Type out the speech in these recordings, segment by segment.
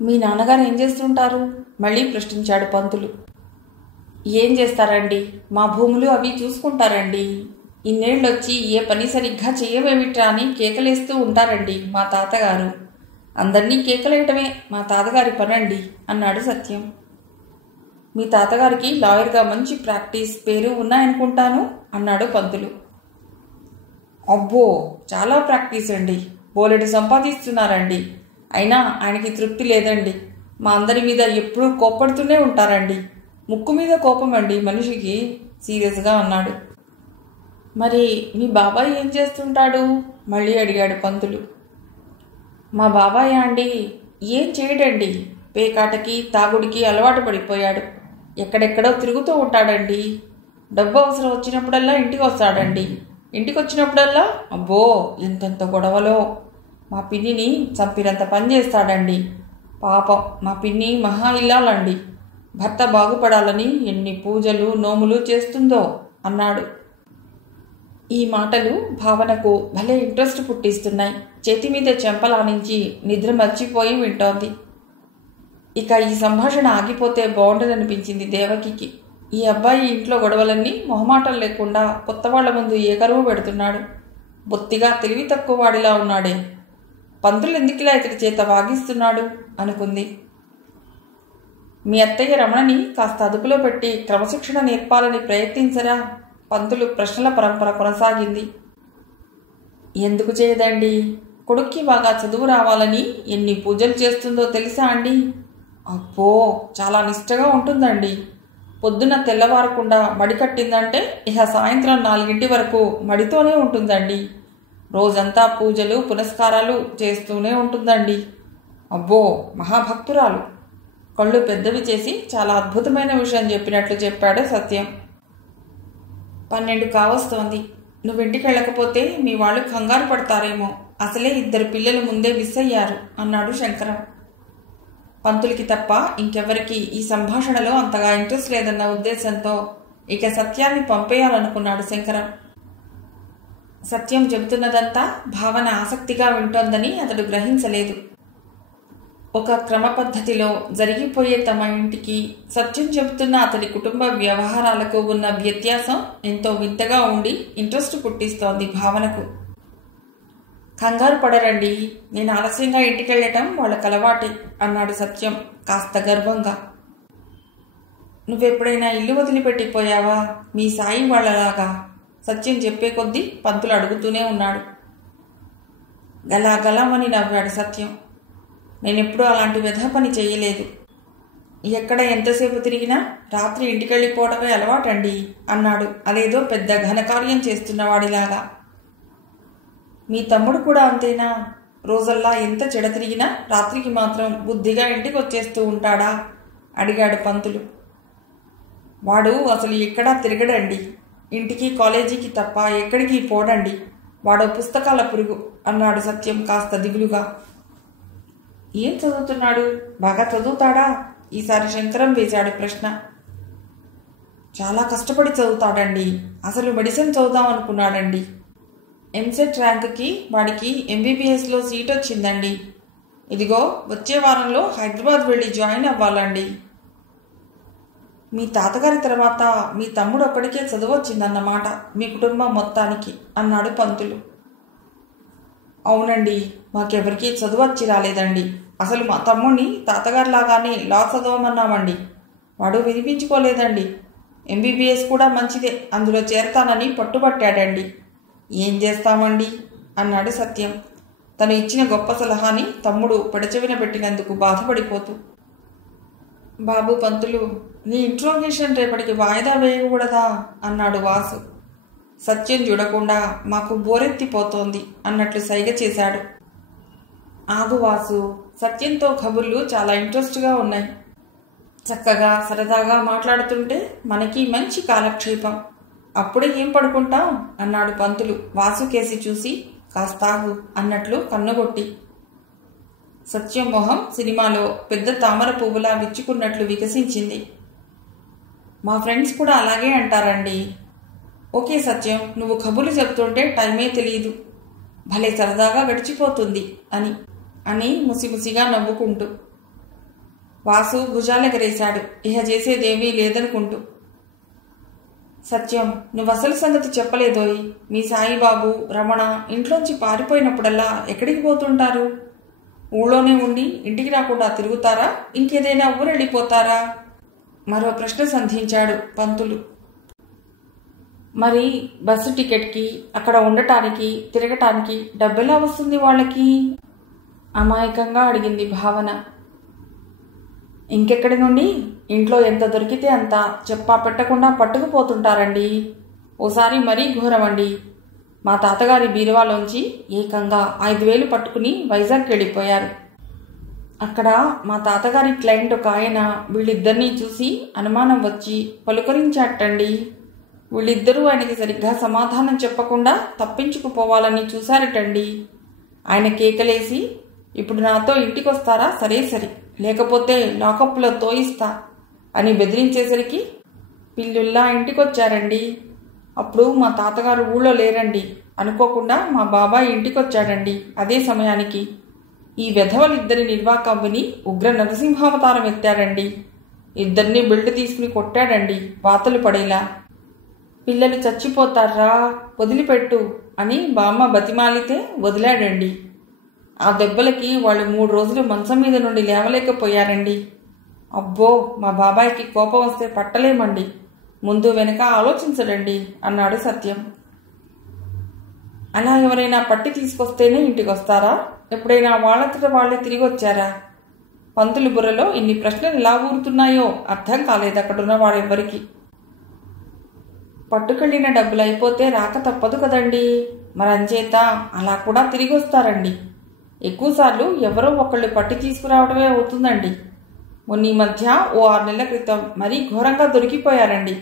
మీ నాన్నగారు ఏం చేస్తుంటారు? మళ్ళీ ప్రశ్నించాడు పంతులు. ఏం చేస్తారండి, మా భూములు అవి చూసుకుంటారండి. ఇన్నేళ్ళొచ్చి ఏ పని సరిగ్గా చెయ్యవేమిట్రా అని కేకలేస్తూ ఉంటారండి మా తాతగారు. అందరినీ కేకలేయటమే మా తాతగారి పనండి అన్నాడు సత్యం. మీ తాతగారికి లాయర్గా మంచి ప్రాక్టీస్, పేరు ఉన్నాయనుకుంటాను అన్నాడు పంతులు. అబ్బో, చాలా ప్రాక్టీస్ అండి. బోలెడు సంపాదిస్తున్నారండి. అయినా ఆయనకి తృప్తి లేదండి. మా అందరి మీద ఎప్పుడూ కోప్పడుతూనే ఉంటారండి. ముక్కు మీద కోపం అండి మనిషికి సీరియస్గా అన్నాడు. మరి మీ బాబాయ్ ఏం చేస్తుంటాడు? మళ్ళీ అడిగాడు పంతులు. మా బాబాయ్ అండి ఏం చేయడండి. పేకాటకి తాగుడికి అలవాటు పడిపోయాడు. ఎక్కడెక్కడో తిరుగుతూ ఉంటాడండి. డబ్బు అవసరం వచ్చినప్పుడల్లా ఇంటికి వస్తాడండి. ఇంటికి వచ్చినప్పుడల్లా అబ్బో ఎంతెంత గొడవలో. మా పిన్నిని చంపినంత పని చేస్తాడండి. పాపం మా పిన్ని మహా ఇల్లాలండి. భర్త బాగుపడాలని ఎన్ని పూజలు నోములు చేస్తుందో అన్నాడు. ఈ మాటలు భావనకు భలే ఇంట్రెస్ట్ పుట్టిస్తున్నాయి. చేతి మీద చెంపలానించి నిద్ర మర్చిపోయి వింటోంది. ఇక ఈ సంభాషణ ఆగిపోతే బాగుండదనిపించింది దేవకికి. ఈ అబ్బాయి ఇంట్లో గొడవలన్నీ మొహమాటం లేకుండా కొత్త వాళ్ల ముందు ఏకరువు పెడుతున్నాడు. బొత్తిగా తెలివి తక్కువ వాడిలా ఉన్నాడే. పంతులు ఎందుకిలా ఇతడి చేత వాగిస్తున్నాడు అనుకుంది. మీ అత్తయ్య రమణని కాస్త అదుపులో పెట్టి క్రమశిక్షణ నేర్పాలని ప్రయత్నించరా? పంతులు ప్రశ్నల పరంపర కొనసాగింది. ఎందుకు చేయదండి? కొడుక్కి బాగా చదువు రావాలని ఎన్ని పూజలు చేస్తుందో తెలుసా అండి? అబ్బో, చాలా నిష్టగా ఉంటుందండి. పొద్దున తెల్లవారకుండా మడి కట్టిందంటే ఇహ సాయంత్రం 4 వరకు మడితోనే ఉంటుందండి. రోజంతా పూజలు పునస్కారాలు చేస్తూనే ఉంటుందండి. అబ్బో, మహాభక్తురాలు. కళ్ళు పెద్దవి చేసి చాలా అద్భుతమైన విషయం చెప్పినట్లు చెప్పాడు సత్యం. 12 కావస్తోంది. నువ్వింటికి వెళ్ళకపోతే మీ వాళ్ళు కంగారు పడతారేమో. అసలే 2 పిల్లలు ముందే మిస్ అయ్యారు అన్నాడు శంకరం. పంతులకి తప్ప ఇంకెవరికి ఈ సంభాషణలో అంతగా ఇంట్రెస్ట్ లేదన్న ఉద్దేశంతో ఇక సత్యాన్ని పంపేయాలనుకున్నాడు శంకరం. సత్యం చెబుతున్నదంతా భావన ఆసక్తిగా వింటోందని అతడు గ్రహించలేదు. ఒక క్రమ పద్ధతిలో జరిగిపోయే తమ ఇంటికి సత్యం చెబుతున్న అతడి కుటుంబ వ్యవహారాలకు ఉన్న వ్యత్యాసం ఎంతో వింతగా ఉండి ఇంట్రెస్ట్ పుట్టిస్తోంది భావనకు. కంగారు పడరండి, నేను ఆలస్యంగా ఇంటికెళ్ళటం వాళ్ళకి అలవాటే అన్నాడు సత్యం కాస్త గర్వంగా. నువ్వెప్పుడైనా ఇల్లు వదిలిపెట్టిపోయావా మీ సాయి వాళ్ళలాగా? సత్యం చెప్పే కొద్దీ పంతులు అడుగుతూనే ఉన్నాడు. గలాగలామని నవ్వాడు సత్యం. నేనెప్పుడూ అలాంటి వ్యధ పని చెయ్యలేదు. ఎక్కడ ఎంతసేపు తిరిగినా రాత్రి ఇంటికెళ్ళిపోవటమే అలవాటండి అన్నాడు అదేదో పెద్ద ఘనకార్యం చేస్తున్నవాడిలాగా. మీ తమ్ముడు కూడా అంతేనా? రోజల్లా ఎంత చెడ తిరిగినా రాత్రికి మాత్రం బుద్ధిగా ఇంటికి వచ్చేస్తూ ఉంటాడా అడిగాడు పంతులు. వాడు అసలు ఎక్కడా తిరగడండి. ఇంటికి కాలేజీకి తప్ప ఎక్కడికి పోడండి. వాడో పుస్తకాల పురుగు అన్నాడు సత్యం కాస్త దిగులుగా. ఏం చదువుతున్నాడు? బాగా చదువుతాడా? ఈసారి శంకరం వేశాడు ప్రశ్న. చాలా కష్టపడి చదువుతాడండి. అసలు మెడిసిన్ చదువుదాం అనుకున్నాడండి. ఎంసెట్ ర్యాంక్కి వాడికి ఎంబీబీఎస్లో సీట్ వచ్చిందండి. ఇదిగో వచ్చే వారంలో హైదరాబాద్ వెళ్ళి జాయిన్ అవ్వాలండి. మీ తాతగారి తర్వాత మీ తమ్ముడు ఒక్కడికే చదువు వచ్చిందన్నమాట మీ కుటుంబం మొత్తానికి అన్నాడు పంతులు. అవునండి, మాకెవరికీ చదువు వచ్చి రాలేదండి. అసలు మా తమ్ముడిని తాతగారిలాగానే లా చదవమన్నామండి. వాడు వినిపించుకోలేదండి. ఎంబీబీఎస్ కూడా మంచిదే, అందులో చేరతానని పట్టుబట్టాడండి. ఏం చేస్తామండి అన్నాడు సత్యం తను ఇచ్చిన గొప్ప సలహాని తమ్ముడు పెడచెవిన పెట్టినందుకు బాధపడిపోతూ. బాబు పంతులు, నీ ఇంట్రోగేషన్ రేపటికి వాయిదా వేయకూడదా అన్నాడు వాసు. సత్యం చూడకుండా మాకు బోరెత్తిపోతోంది అన్నట్లు సైగ చేశాడు. ఆగు వాసు, సత్యంతో కబుర్లు చాలా ఇంట్రెస్ట్గా ఉన్నాయి. చక్కగా సరదాగా మాట్లాడుతుంటే మనకి మంచి కాలక్షేపం. అప్పుడే ఏం పడుకుంటాం అన్నాడు పంతులు వాసు కేసి చూసి కాస్తాగు అన్నట్లు కన్నుగొట్టి. సత్యం మొహం సినిమాలో పెద్ద తామర పువ్వులా విచ్చుకున్నట్లు వికసించింది. మా ఫ్రెండ్స్ కూడా అలాగే అంటారండి. ఓకే సత్యం, నువ్వు కబుర్లు చెప్తుంటే టైమే తెలియదు, భలే సరదాగా గడిచిపోతుంది అని ముసిముసిగా నవ్వుకుంటూ. వాసు భుజాలెగరేశాడు, ఇహ చేసేదేమీ లేదనుకుంటూ. సత్యం, నువ్వు అసలు సంగతి చెప్పలేదోయ్. మీ సాయిబాబు, రమణ ఇంట్లోంచి పారిపోయినప్పుడల్లా ఎక్కడికి పోతుంటారు? ఊళ్ళోనే ఉండి ఇంటికి రాకుండా తిరుగుతారా? ఇంకేదైనా ఊరెళ్ళిపోతారా? మరో ప్రశ్న సంధించాడు పంతులు. మరి బస్సు టికెట్కి, అక్కడ ఉండటానికి, తిరగటానికి డబ్బెలా వస్తుంది వాళ్ళకి? అమాయకంగా అడిగింది భావన. ఇంకెక్కడి నుండి? ఇంట్లో ఎంత దొరికితే అంత చెప్పా పెట్టకుండా పట్టుకుపోతుంటారండి. ఓసారి మరీ ఘోరమండి. మా తాతగారి బీరువాలోంచి ఏకంగా 5,000 పట్టుకుని వైజాగ్కి వెళ్ళిపోయారు. అక్కడ మా తాతగారి క్లయింట్ ఒక ఆయన వీళ్ళిద్దరినీ చూసి అనుమానం వచ్చి పలుకరించాటండి. వీళ్ళిద్దరూ ఆయనకి సరిగ్గా సమాధానం చెప్పకుండా తప్పించుకుపోవాలని చూశారటండి. ఆయన కేకలేసి, ఇప్పుడు నాతో ఇంటికొస్తారా? సరే సరే, లేకపోతే లాకప్లో తోయిస్తా అని బెదిరించేసరికి పిల్లుల్లా ఇంటికొచ్చారండి. అప్పుడు మా తాతగారు ఊళ్ళో లేరండి. అనుకోకుండా మా బాబాయ్ ఇంటికొచ్చాడండి. అదే సమయానికి ఈ వెధవలిద్దరి నిర్వాకం విని ఉగ్ర నరసింహావతారం ఎత్తాడండి. ఇద్దరిని బెల్ట్ తీసుకుని కొట్టాడండి వాతలు పడేలా. పిల్లలు చచ్చిపోతారా, వదిలిపెట్టు అని బామ్మ బతిమాలితే వదిలాడండి. ఆ దెబ్బలకి వాళ్ళు 3 రోజులు మంచం మీద నుండి లేవలేకపోయారండి. అబ్బో, మా బాబాయ్కి కోపం వస్తే పట్టలేమండి. ముందు వెనక ఆలోచించడండి అన్నాడు సత్యం. అలా ఎవరైనా పట్టి తీసుకొస్తేనే ఇంటికి వస్తారా? ఎప్పుడైనా వాళ్ళంతట వాళ్ళే తిరిగి వచ్చారా? పంతులు బుర్రలో ఇన్ని ప్రశ్నలు ఎలా ఊరుతున్నాయో అర్థం కాలేదు అక్కడున్న వాళ్ళెవ్వరికి. పట్టుకెళ్ళిన డబ్బులు అయిపోతే రాక తప్పదు కదండి. మరంచేత అలా కూడా తిరిగి వస్తారండి. ఎక్కువసార్లు ఎవరో ఒకళ్ళు పట్టి తీసుకురావడమే అవుతుందండి. మొన్న ఈ మధ్య ఓ 6 నెలల క్రితం మరీ ఘోరంగా దొరికిపోయారండి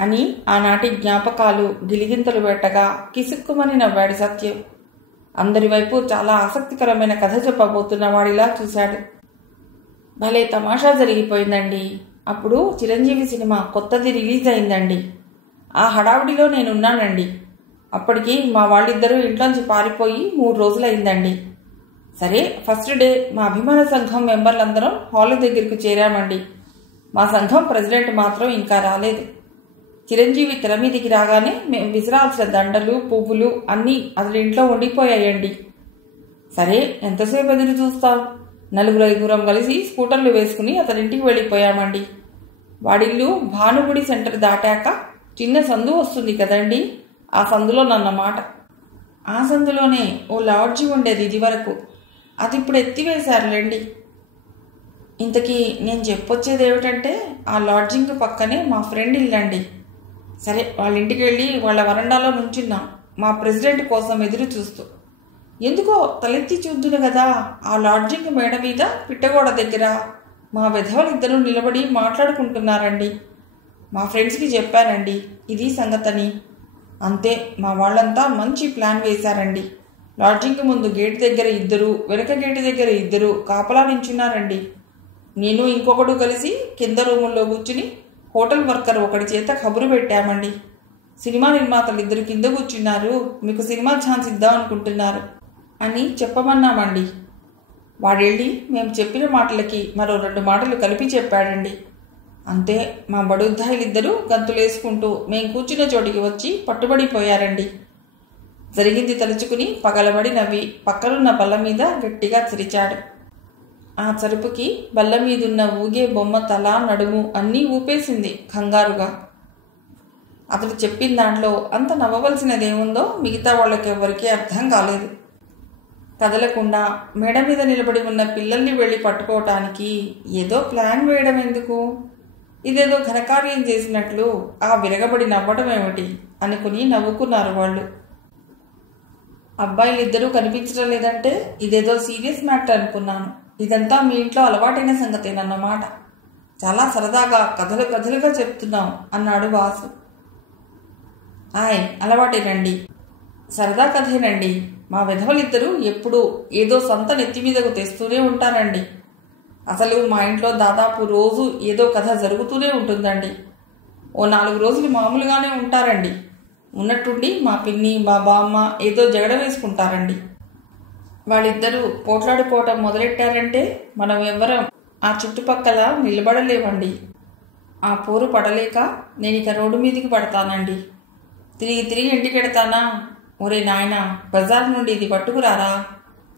అని ఆనాటి జ్ఞాపకాలు గిలిగింతలు పెట్టగా కిసుక్కుమని నవ్వాడు సత్యం. అందరి వైపు చాలా ఆసక్తికరమైన కథ చెప్పబోతున్న వాడిలా చూశాడు. భలే తమాషా జరిగిపోయిందండి. అప్పుడు చిరంజీవి సినిమా కొత్తది రిలీజ్ అయిందండి. ఆ హడావుడిలో నేనున్నానండి. అప్పటికి మా వాళ్ళిద్దరూ ఇంట్లోంచి పారిపోయి 3 రోజులైందండి. సరే, ఫస్ట్ డే మా అభిమాన సంఘం మెంబర్లందరం హాల్ దగ్గరికి చేరామండి. మా సంఘం ప్రెసిడెంట్ మాత్రం ఇంకా రాలేదు. చిరంజీవి తెర మీదికి రాగానే మేము విసిరాల్సిన దండలు, పువ్వులు అన్నీ అతడి ఇంట్లో ఉండిపోయాయండి. సరే, ఎంతసేపు ఎదురు చూస్తాం? 4-5 కలిసి స్కూటర్లు వేసుకుని అతడింటికి వెళ్ళిపోయామండి. వాడిల్లు భానుగుడి సెంటర్ దాటాక చిన్న సందు వస్తుంది కదండి, ఆ సందులో నన్నమాట. ఆ సందులోనే ఓ లాడ్జి ఉండేది ఇది వరకు. అది ఇప్పుడు ఎత్తివేశారులేండి. ఇంతకీ నేను చెప్పొచ్చేది ఏమిటంటే, ఆ లాడ్జింగ్ పక్కనే మా ఫ్రెండ్ ఇల్లండి. సరే, వాళ్ళ ఇంటికి వెళ్ళి వాళ్ళ వరండాలో నుంచున్నాం మా ప్రెసిడెంట్ కోసం ఎదురు చూస్తూ. ఎందుకో తలెత్తి చూద్దును కదా, ఆ లాడ్జింగ్ మేడ మీద పిట్టగోడ దగ్గర మా వెధవలిద్దరూ నిలబడి మాట్లాడుకుంటున్నారండి. మా ఫ్రెండ్స్కి చెప్పానండి ఇది సంగతని. అంతే, మా వాళ్ళంతా మంచి ప్లాన్ వేశారండి. లాడ్జింగ్ ముందు గేట్ దగ్గర 2, వెనక గేటు దగ్గర 2 కాపలా నించున్నారండి. నేను ఇంకొకడు కలిసి కింద రూముల్లో కూర్చుని హోటల్ వర్కర్ ఒకడి చేత కబురు పెట్టామండి. సినిమా నిర్మాతలు 2 కింద కూర్చున్నారు, మీకు సినిమా ఛాన్స్ ఇద్దాం అనుకుంటున్నారు అని చెప్పమన్నామండి. వాడెళ్ళి మేము చెప్పిన మాటలకి మరో 2 మాటలు కలిపి చెప్పాడండి. అంతే, మా బడుద్దాయిలిద్దరూ గంతులేసుకుంటూ మేం కూర్చున్న చోటికి వచ్చి పట్టుబడిపోయారండి. జరిగింది తలుచుకుని పగలబడి నవ్వి పక్కనున్న బల్ల మీద గట్టిగా చిరిచాడు. ఆ చరుపుకి బల్ల మీదున్న ఊగే బొమ్మ తల, నడుము అన్నీ ఊపేసింది కంగారుగా. అతడు చెప్పిన దాంట్లో అంత నవ్వవలసినదేముందో మిగతా వాళ్ళకెవ్వరికీ అర్థం కాలేదు. కదలకుండా మేడ మీద నిలబడి ఉన్న పిల్లల్ని వెళ్ళి పట్టుకోవటానికి ఏదో ప్లాన్ వేయడం ఎందుకు? ఇదేదో ఘనకార్యం చేసినట్లు ఆ విరగబడి నవ్వడం ఏమిటి అనుకుని నవ్వుకున్నారు వాళ్ళు. అబ్బాయిలిద్దరూ కనిపించడం లేదంటే ఇదేదో సీరియస్ మ్యాటర్ అనుకున్నాను. ఇదంతా మీ ఇంట్లో అలవాటైన సంగతేనన్నమాట. చాలా సరదాగా కథలు కథలుగా చెప్తున్నాం అన్నాడు వాసు. ఆయ్, అలవాటేనండి, సరదా కథేనండి. మా విధవలిద్దరూ ఎప్పుడూ ఏదో సొంత నెత్తి మీదకు తెస్తూనే ఉంటారండి. అసలు మా ఇంట్లో దాదాపు రోజు ఏదో కథ జరుగుతూనే ఉంటుందండి. ఓ 4 రోజులు మామూలుగానే ఉంటారండి. ఉన్నట్టుండి మా పిన్ని, మా బామ్మ ఏదో జగడ వేసుకుంటారండి. వాళ్ళిద్దరూ పోట్లాడుకోవటం మొదలెట్టారంటే మనం ఎవ్వరం ఆ చుట్టుపక్కల నిలబడలేవండి. ఆ పోరు పడలేక నేనిక రోడ్డు మీదికి పడతానండి. తిరిగి ఇంటికెడతానా? ఒరే నాయనా, బజార్ నుండి ఇది పట్టుకురారా,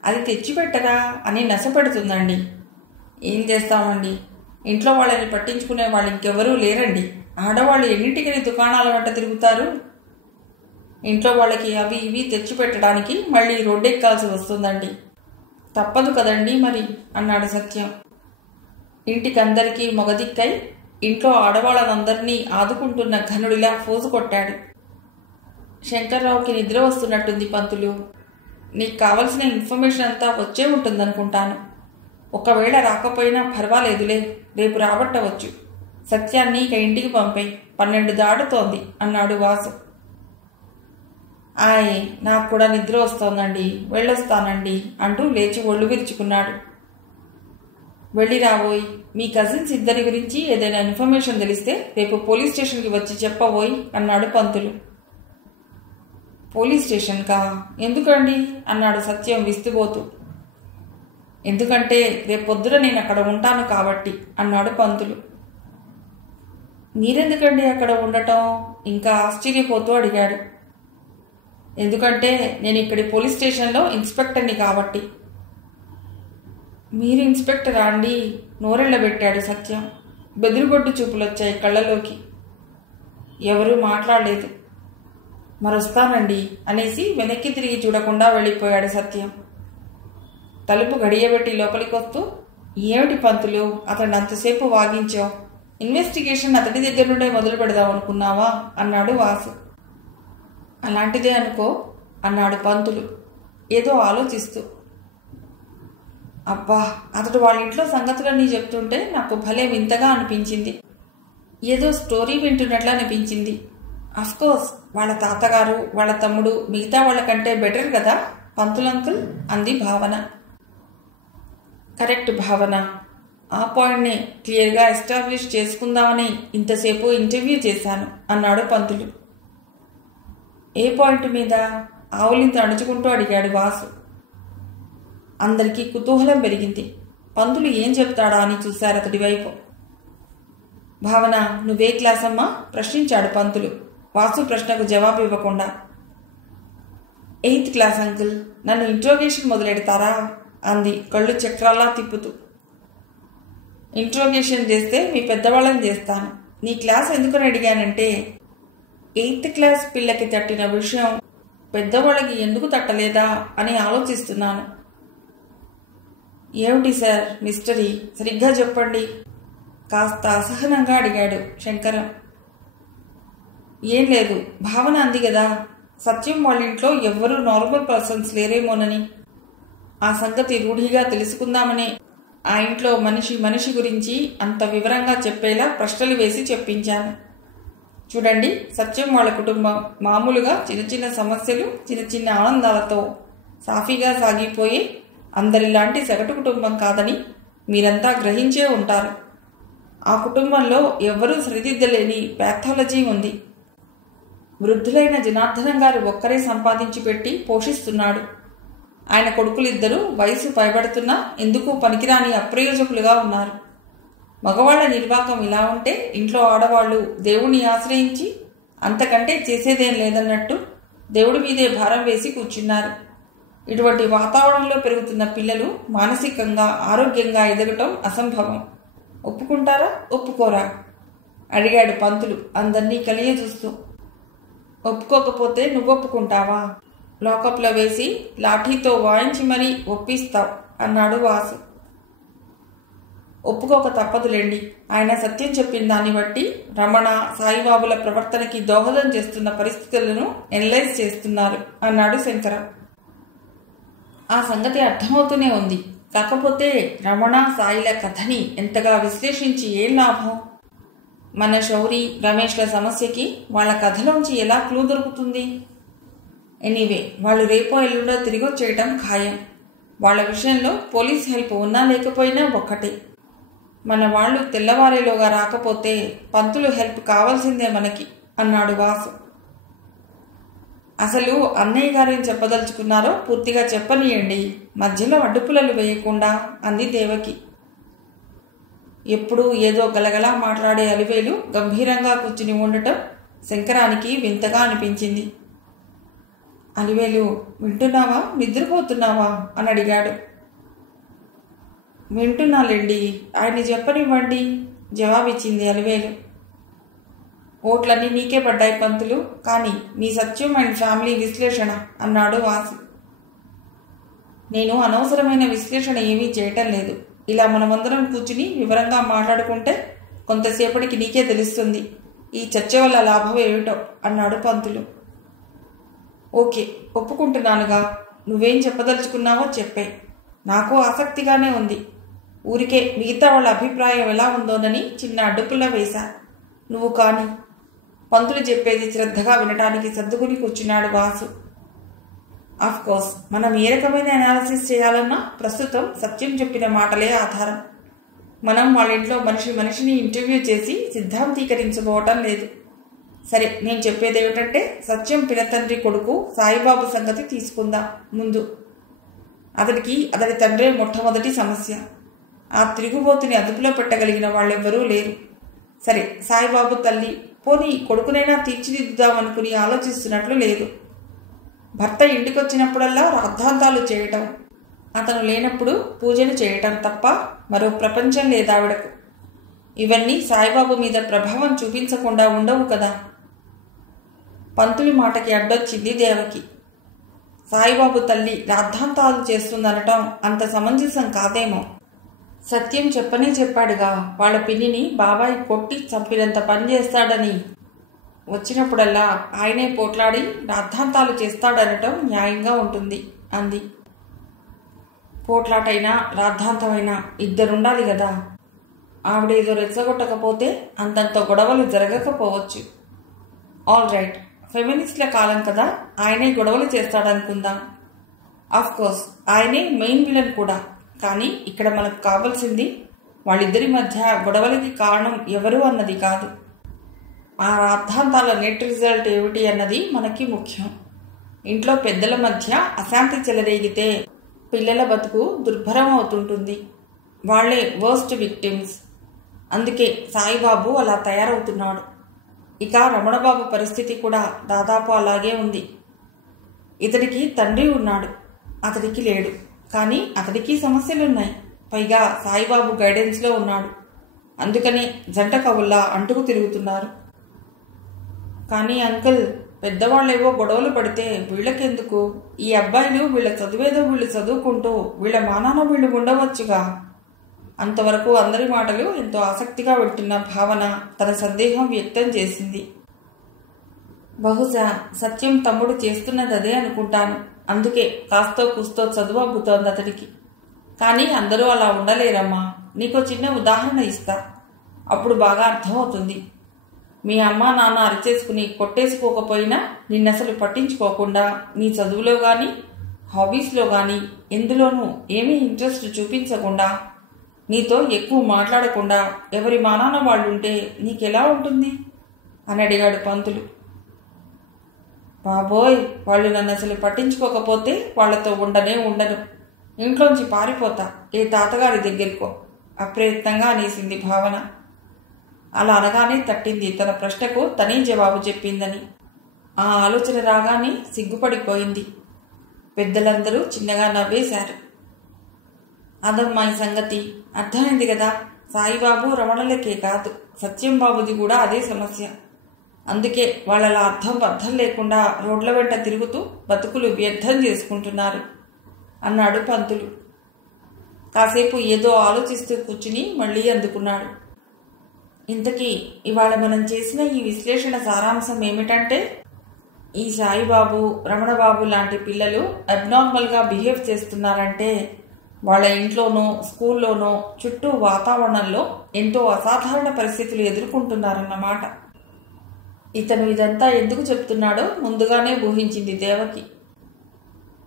అది తెచ్చిపెట్టరా అని నసపెడుతుందండి. ఏం చేస్తామండి, ఇంట్లో వాళ్ళని పట్టించుకునే వాళ్ళు ఇంకెవరూ లేరండి. ఆడవాళ్ళు ఎన్నింటికని దుకాణాల వెంట తిరుగుతారు? ఇంట్లో వాళ్ళకి అవి ఇవి తెచ్చిపెట్టడానికి మళ్ళీ రోడ్డెక్కాల్సి వస్తుందండి. తప్పదు కదండి మరి అన్నాడు సత్యం. ఇంటికందరికీ మొగదిక్కై ఇంట్లో ఆడవాళ్ళనందరినీ ఆదుకుంటున్న ఘనుడిలా ఫోజు కొట్టాడు. శంకర్రావుకి నిద్ర వస్తున్నట్టుంది పంతులు. నీకు కావలసిన ఇన్ఫర్మేషన్ అంతా వచ్చే ఉంటుందనుకుంటాను. ఒకవేళ రాకపోయినా పర్వాలేదులే, రేపు రాబట్టవచ్చు. సత్యాన్ని ఇక ఇంటికి పంపే, 12 దాటుతోంది అన్నాడు వాసు. నాకు కూడా నిద్ర వస్తోందండి, వెళ్ళొస్తానండి అంటూ లేచి ఒళ్ళు విరుచుకున్నాడు. వెళ్ళి రాబోయ్, మీ కజిన్స్ ఇద్దరి గురించి ఏదైనా ఇన్ఫర్మేషన్ తెలిస్తే రేపు పోలీస్ స్టేషన్కి వచ్చి చెప్పబోయ్ అన్నాడు పంతులు. పోలీస్ స్టేషన్కా? ఎందుకండి అన్నాడు సత్యం విస్తుపోతూ. ఎందుకంటే రేపొద్దున నేను అక్కడ ఉంటాను కాబట్టి అన్నాడు పంతులు. మీరెందుకండి అక్కడ ఉండటం? ఇంకా ఆశ్చర్యపోతూ అడిగాడు. ఎందుకంటే నేను ఇక్కడి పోలీస్ స్టేషన్లో ఇన్స్పెక్టర్ని కాబట్టి. మీరు ఇన్స్పెక్టరా అండి? నోరెళ్లబెట్టాడు సత్యం. బెదిరిగొడ్డు చూపులొచ్చాయి కళ్ళలోకి. ఎవరూ మాట్లాడలేదు. మరొస్తానండి అనేసి వెనక్కి తిరిగి చూడకుండా వెళ్ళిపోయాడు సత్యం. తలుపు గడియబెట్టి లోపలికొస్తూ, ఏమిటి పంతులు అతన్ని అంతసేపు వాగించావు? ఇన్వెస్టిగేషన్ అతడి దగ్గర నుండే మొదలు పెడదాం అనుకున్నావా అన్నాడు వాసు. అలాంటిదే అనుకో అన్నాడు పంతులు ఏదో ఆలోచిస్తూ. అబ్బా, అతడు వాళ్ళ ఇంట్లో సంగతులన్నీ చెప్తుంటే నాకు భలే వింతగా అనిపించింది. ఏదో స్టోరీ వింటున్నట్లు అనిపించింది. అఫ్కోర్స్ వాళ్ళ తాతగారు, వాళ్ళ తమ్ముడు మిగతా వాళ్ళకంటే బెటర్ కదా పంతులంకుల్ అంది భావన. కరెక్ట్ భావన, ఆ పాయింట్ని క్లియర్గా ఎస్టాబ్లిష్ చేసుకుందామని ఇంతసేపు ఇంటర్వ్యూ చేశాను అన్నాడు పంతులు. ఏ పాయింట్ మీద? ఆవులింత అణుచుకుంటూ అడిగాడు వాసు. అందరికీ కుతూహలం పెరిగింది. పంతులు ఏం చెప్తాడా అని చూశారు అతడి వైపు. భావన, నువ్వే క్లాస్ అమ్మా ప్రశ్నించాడు పంతులు వాసు ప్రశ్నకు జవాబు ఇవ్వకుండా. 8th class uncle. నన్ను ఇంట్రోగేషన్ మొదలెడతారా అంది కళ్ళు చక్రాల్లా తిప్పుతూ. ఇంట్రోగేషన్ చేస్తే మీ పెద్దవాళ్ళని చేస్తాను. నీ క్లాస్ ఎందుకని అడిగానంటే 8th క్లాస్ పిల్లకి తట్టిన విషయం పెద్దవాళ్ళకి ఎందుకు తట్టలేదా అని ఆలోచిస్తున్నాను. ఏమిటి సార్ మిస్టరీ, సరిగ్గా చెప్పండి కాస్త అసహనంగా అడిగాడు శంకరం. ఏం లేదు, భావన అంది కదా సత్యం వాళ్ళ ఇంట్లో ఎవ్వరూ నార్మల్ పర్సన్స్ లేరేమోనని. ఆ సంగతి రూఢిగా తెలుసుకుందామని ఆ ఇంట్లో మనిషి గురించి అంత వివరంగా చెప్పేలా ప్రశ్నలు వేసి చెప్పించాను. చూడండి, సత్యం వాళ్ళ కుటుంబం మామూలుగా చిన్న సమస్యలు, చిన్న ఆనందాలతో సాఫీగా సాగిపోయి అందరిలాంటి సగటు కుటుంబం కాదని మీరంతా గ్రహించే ఉంటారు. ఆ కుటుంబంలో ఎవ్వరూ సరిదిద్దలేని ప్యాథాలజీ ఉంది. వృద్ధులైన జనార్దనం గారు ఒక్కరే సంపాదించి పెట్టి పోషిస్తున్నాడు. ఆయన కొడుకులిద్దరూ వయసు పైబడుతున్నా ఎందుకు పనికిరాని అప్రయోజకులుగా ఉన్నారు. మగవాళ్ల నిర్వాకం ఇలా ఉంటే ఇంట్లో ఆడవాళ్లు దేవుణ్ణి ఆశ్రయించి అంతకంటే చేసేదేం లేదన్నట్టు దేవుడి మీదే భారం వేసి కూర్చున్నారు. ఇటువంటి వాతావరణంలో పెరుగుతున్న పిల్లలు మానసికంగా ఆరోగ్యంగా ఎదగటం అసంభవం. ఒప్పుకుంటారా ఒప్పుకోరా అడిగాడు పంతులు అందర్నీ కలియజూస్తూ. ఒప్పుకోకపోతే నువ్వొప్పుకుంటావా? లాకప్లో వేసి లాఠీతో వాయించి మరీ ఒప్పిస్తావు అన్నాడు వాసు. ఒప్పుకోక తప్పదులేండి. ఆయన సత్యం చెప్పిన దాన్ని బట్టి రమణ, సాయిబాబుల ప్రవర్తనకి దోహదం చేస్తున్న పరిస్థితులను ఎనలైజ్ చేస్తున్నారు అన్నాడు శంకరం. ఆ సంగతి అర్థమవుతూనే ఉంది. కాకపోతే రమణ, సాయిల కథని ఎంతగా విశ్లేషించి ఏం లాభం? మన శౌరి, రమేష్ల సమస్యకి వాళ్ళ కథలోంచి ఎలా క్లూ దొరుకుతుంది? ఎనీవే, వాళ్ళు రేపో ఎల్లుండో తిరిగొచ్చేయటం ఖాయం. వాళ్ళ విషయంలో పోలీస్ హెల్ప్ ఉన్నా లేకపోయినా ఒక్కటే. మన వాళ్ళు తెల్లవారేలోగా రాకపోతే పంతులు హెల్ప్ కావాల్సిందే మనకి అన్నాడు వాసు. అసలు అన్నయ్య గారేం చెప్పదలుచుకున్నారో పూర్తిగా చెప్పనీయండి, మధ్యలో అడ్డుపులలు వేయకుండా అంది దేవకి. ఎప్పుడూ ఏదో గలగలా మాట్లాడే అలివేలు గంభీరంగా కూర్చుని ఉండటం శంకరానికి వింతగా అనిపించింది. అలివేలు, వింటున్నావా, నిద్రపోతున్నావా అని అడిగాడు. వింటున్నాలేండి, ఆయన్ని చెప్పనివ్వండి జవాబిచ్చింది అలివేలు. ఓట్లన్నీ నీకే పడ్డాయి పంతులు, కానీ నీ సత్యం అండ్ ఫ్యామిలీ విశ్లేషణ అన్నాడు వాసు. నేను అనవసరమైన విశ్లేషణ ఏమీ చేయటం లేదు. ఇలా మనమందరం కూర్చుని వివరంగా మాట్లాడుకుంటే కొంతసేపటికి నీకే తెలుస్తుంది ఈ చర్చ వల్ల లాభం ఏమిటో అన్నాడు పంతులు. ఓకే, ఒప్పుకుంటున్నానుగా. నువ్వేం చెప్పదలుచుకున్నావో చెప్పే. నాకు ఆసక్తిగానే ఉంది. ఊరికే మిగతా వాళ్ళ అభిప్రాయం ఎలా ఉందోనని చిన్న అడ్డుపుల్ల వేశా. నువ్వు కాని. పంతులు చెప్పేది శ్రద్ధగా వినటానికి సర్దుకుని కూర్చున్నాడు వాసు. కోర్స్ మనం ఏ రకమైన అనాలిసిస్ చేయాలన్నా ప్రస్తుతం సత్యం చెప్పిన మాటలే ఆధారం. మనం వాళ్ళ ఇంట్లో మనిషిని ఇంటర్వ్యూ చేసి సిద్ధాంతీకరించుకోవటం లేదు. సరే, నేను చెప్పేది ఏమిటంటే సత్యం పినతండ్రి కొడుకు సాయిబాబు సంగతి తీసుకుందాం ముందు. అతడి తండ్రే మొట్టమొదటి సమస్య. ఆ తిరుగుబోతుని అదుపులో పెట్టగలిగిన వాళ్ళెవ్వరూ లేరు. సరే, సాయిబాబు తల్లి పోనీ కొడుకునైనా తీర్చిదిద్దుదామనుకుని ఆలోచిస్తున్నట్లు లేదు. భర్త ఇంటికొచ్చినప్పుడల్లా రాద్ధాంతాలు చేయటం, అతను లేనప్పుడు పూజలు చేయటం తప్ప మరో ప్రపంచం లేదావిడకు. ఇవన్నీ సాయిబాబు మీద ప్రభావం చూపించకుండా ఉండవు కదా. పంతులి మాటకి అడ్డొచ్చింది దేవకి. సాయిబాబు తల్లి రాద్ధాంతాలు చేస్తుందనటం అంత సమంజసం కాదేమో. సత్యం చెప్పనే చెప్పాడుగా, వాళ్ళ పిన్నిని బాబాయ్ కొట్టి చంపినంత పని చేస్తాడని. వచ్చినప్పుడల్లా ఆయనే పోట్లాడి రాద్ధాంతాలు చేస్తాడనటం న్యాయంగా ఉంటుంది అంది. పోట్లాటైనా రాద్ధాంతమైనా ఇద్దరుండాలి కదా. ఆవిడేదో రెచ్చగొట్టకపోతే అంతంత గొడవలు జరగకపోవచ్చు. ఆల్ రైట్, ఫెమినిస్ట్ల కాలం కదా, ఆయనే గొడవలు చేస్తాడనుకుందాం. కోర్స్ ఆయనే మెయిన్ విలన్ కూడా. కానీ ఇక్కడ మనకు కావాల్సింది వాళ్ళిద్దరి మధ్య గొడవలకి కారణం ఎవరు అన్నది కాదు. ఆ రాద్ధాంతాల నెట్ రిజల్ట్ ఏమిటి అన్నది మనకి ముఖ్యం. ఇంట్లో పెద్దల మధ్య అశాంతి చెలరేగితే పిల్లల బతుకు దుర్భరం అవుతుంటుంది. వాళ్లే వర్స్ట్ విక్టిమ్స్. అందుకే సాయిబాబు అలా తయారవుతున్నాడు. ఇక రమణబాబు పరిస్థితి కూడా దాదాపు అలాగే ఉంది. ఇతడికి తండ్రి ఉన్నాడు, అతడికి లేడు. కానీ అతడికి సమస్యలున్నాయి. పైగా సాయిబాబు గైడెన్స్లో ఉన్నాడు. అందుకనే జంట కవుల్లా అంటుకు తిరుగుతున్నారు. కానీ అంకుల్, పెద్దవాళ్ళేవో గొడవలు పడితే వీళ్ళకెందుకు? ఈ అబ్బాయిలు వీళ్ళ చదివేదో వీళ్ళు చదువుకుంటూ వీళ్ళ మానాన వీళ్ళు ఉండవచ్చుగా. అంతవరకు అందరి మాటలు ఎంతో ఆసక్తిగా వింటున్న భావన తన సందేహం వ్యక్తం చేసింది. బహుశా సత్యం తమ్ముడు చేస్తున్నదదే అనుకుంటాను. అందుకే కాస్తో కూస్తో చదువు అబ్బుతోంది అతడికి. కానీ అందరూ అలా ఉండలేరమ్మా. నీకో చిన్న ఉదాహరణ ఇస్తా, అప్పుడు బాగా అర్థమవుతుంది. మీ అమ్మ నాన్న అరిచేసుకుని కొట్టేసుకోకపోయినా నిన్నసలు పట్టించుకోకుండా నీ చదువులో కానీ హాబీస్లో కానీ ఎందులోనూ ఏమీ ఇంట్రెస్ట్ చూపించకుండా నీతో ఎక్కువ మాట్లాడకుండా ఎవరి మానాన వాళ్ళుంటే నీకెలా ఉంటుంది అని అడిగాడు పంతులు. బాబోయ్, వాళ్ళు నన్ను అసలు పట్టించుకోకపోతే వాళ్లతో ఉండను. ఇంట్లోంచి పారిపోతా ఏ తాతగారి దగ్గరికో అప్రయత్నంగా అనేసింది భావన. అలా అనగానే తట్టింది తన ప్రశ్నకు తనే జవాబు చెప్పిందని. ఆ ఆలోచన రాగానే సిగ్గుపడిపోయింది. పెద్దలందరూ చిన్నగా నవ్వేశారు. అదమ్మాయి సంగతి అర్థమైంది కదా. సాయిబాబు రమణలకే కాదు, సత్యంబాబుది కూడా అదే సమస్య. అందుకే వాళ్ళలా అర్థం లేకుండా రోడ్ల వెంట తిరుగుతూ బతుకులు వ్యర్థం చేసుకుంటున్నారు అన్నాడు పంతులు. కాసేపు ఏదో ఆలోచిస్తూ కూర్చుని మళ్ళీ అందుకున్నాడు. ఇంతకీ ఇవాళ మనం చేసిన ఈ విశ్లేషణ సారాంశం ఏమిటంటే, ఈ సాయిబాబు రమణబాబు లాంటి పిల్లలు అబ్నార్మల్గా బిహేవ్ చేస్తున్నారంటే వాళ్ళ ఇంట్లోనో స్కూల్లోనో చుట్టూ వాతావరణంలో ఎంతో అసాధారణ పరిస్థితులు ఎదుర్కొంటున్నారన్నమాట. ఇతను ఇదంతా ఎందుకు చెప్తున్నాడో ముందుగానే ఊహించింది దేవకి.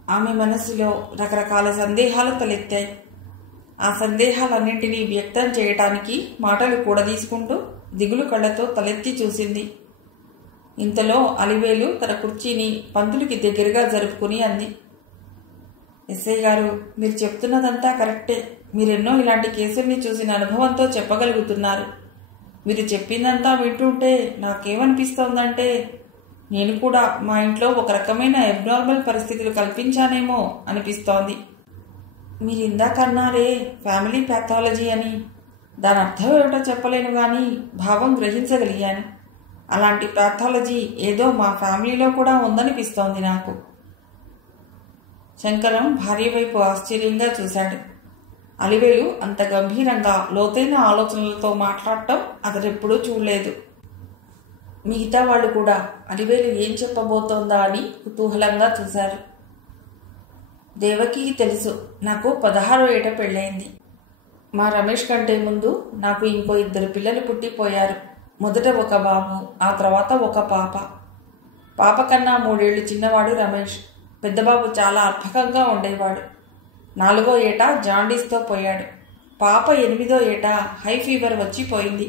ఆమె మనసులో రకరకాల సందేహాలు తలెత్తాయి. ఆ సందేహాలన్నింటినీ వ్యక్తం చేయటానికి మాటలు కూడదీసుకుంటూ దిగులు కళ్ళతో తలెత్తి చూసింది. ఇంతలో అలివేలు తన కుర్చీని పంతులకి దగ్గరగా జరుపుకుని అంది, ఎస్ఐ గారు, మీరు చెప్తున్నదంతా కరెక్టే. మీరెన్నో ఇలాంటి కేసుల్ని చూసిన అనుభవంతో చెప్పగలుగుతున్నారు. మీరు చెప్పిందంతా వింటుంటే నాకేమనిపిస్తోందంటే నేను కూడా మా ఇంట్లో ఒక రకమైన అబ్నార్మల్ పరిస్థితులు కల్పించానేమో అనిపిస్తోంది. మీరు ఇందాకన్నారే ఫ్యామిలీ ప్యాథాలజీ అని, దాని అర్థం ఏమిటో చెప్పలేను కానీ భావం గ్రహించగలిగాను. అలాంటి ప్యాథాలజీ ఏదో మా ఫ్యామిలీలో కూడా ఉందనిపిస్తోంది నాకు. శంకరం భార్య వైపు ఆశ్చర్యంగా చూశాడు. అలివేలు అంత గంభీరంగా లోతైన ఆలోచనలతో మాట్లాడటం అతడెప్పుడూ చూడలేదు. మిగతా వాళ్ళు కూడా అలివేలు ఏం చెప్పబోతోందా అని కుతూహలంగా చూశారు. దేవకి తెలుసు, నాకు 16వ ఏట పెళ్ళైంది. మా రమేష్ కంటే ముందు నాకు ఇంకో 2 పిల్లలు పుట్టిపోయారు. మొదట ఒక బాబు, ఆ తర్వాత ఒక పాప. పాప కన్నా 3 ఏళ్లు చిన్నవాడు రమేష్. పెద్దబాబు చాలా అర్భకంగా ఉండేవాడు. 4వ ఏట జాండీస్తో పోయాడు. పాప 8వ ఏట హై ఫీవర్ వచ్చి పోయింది.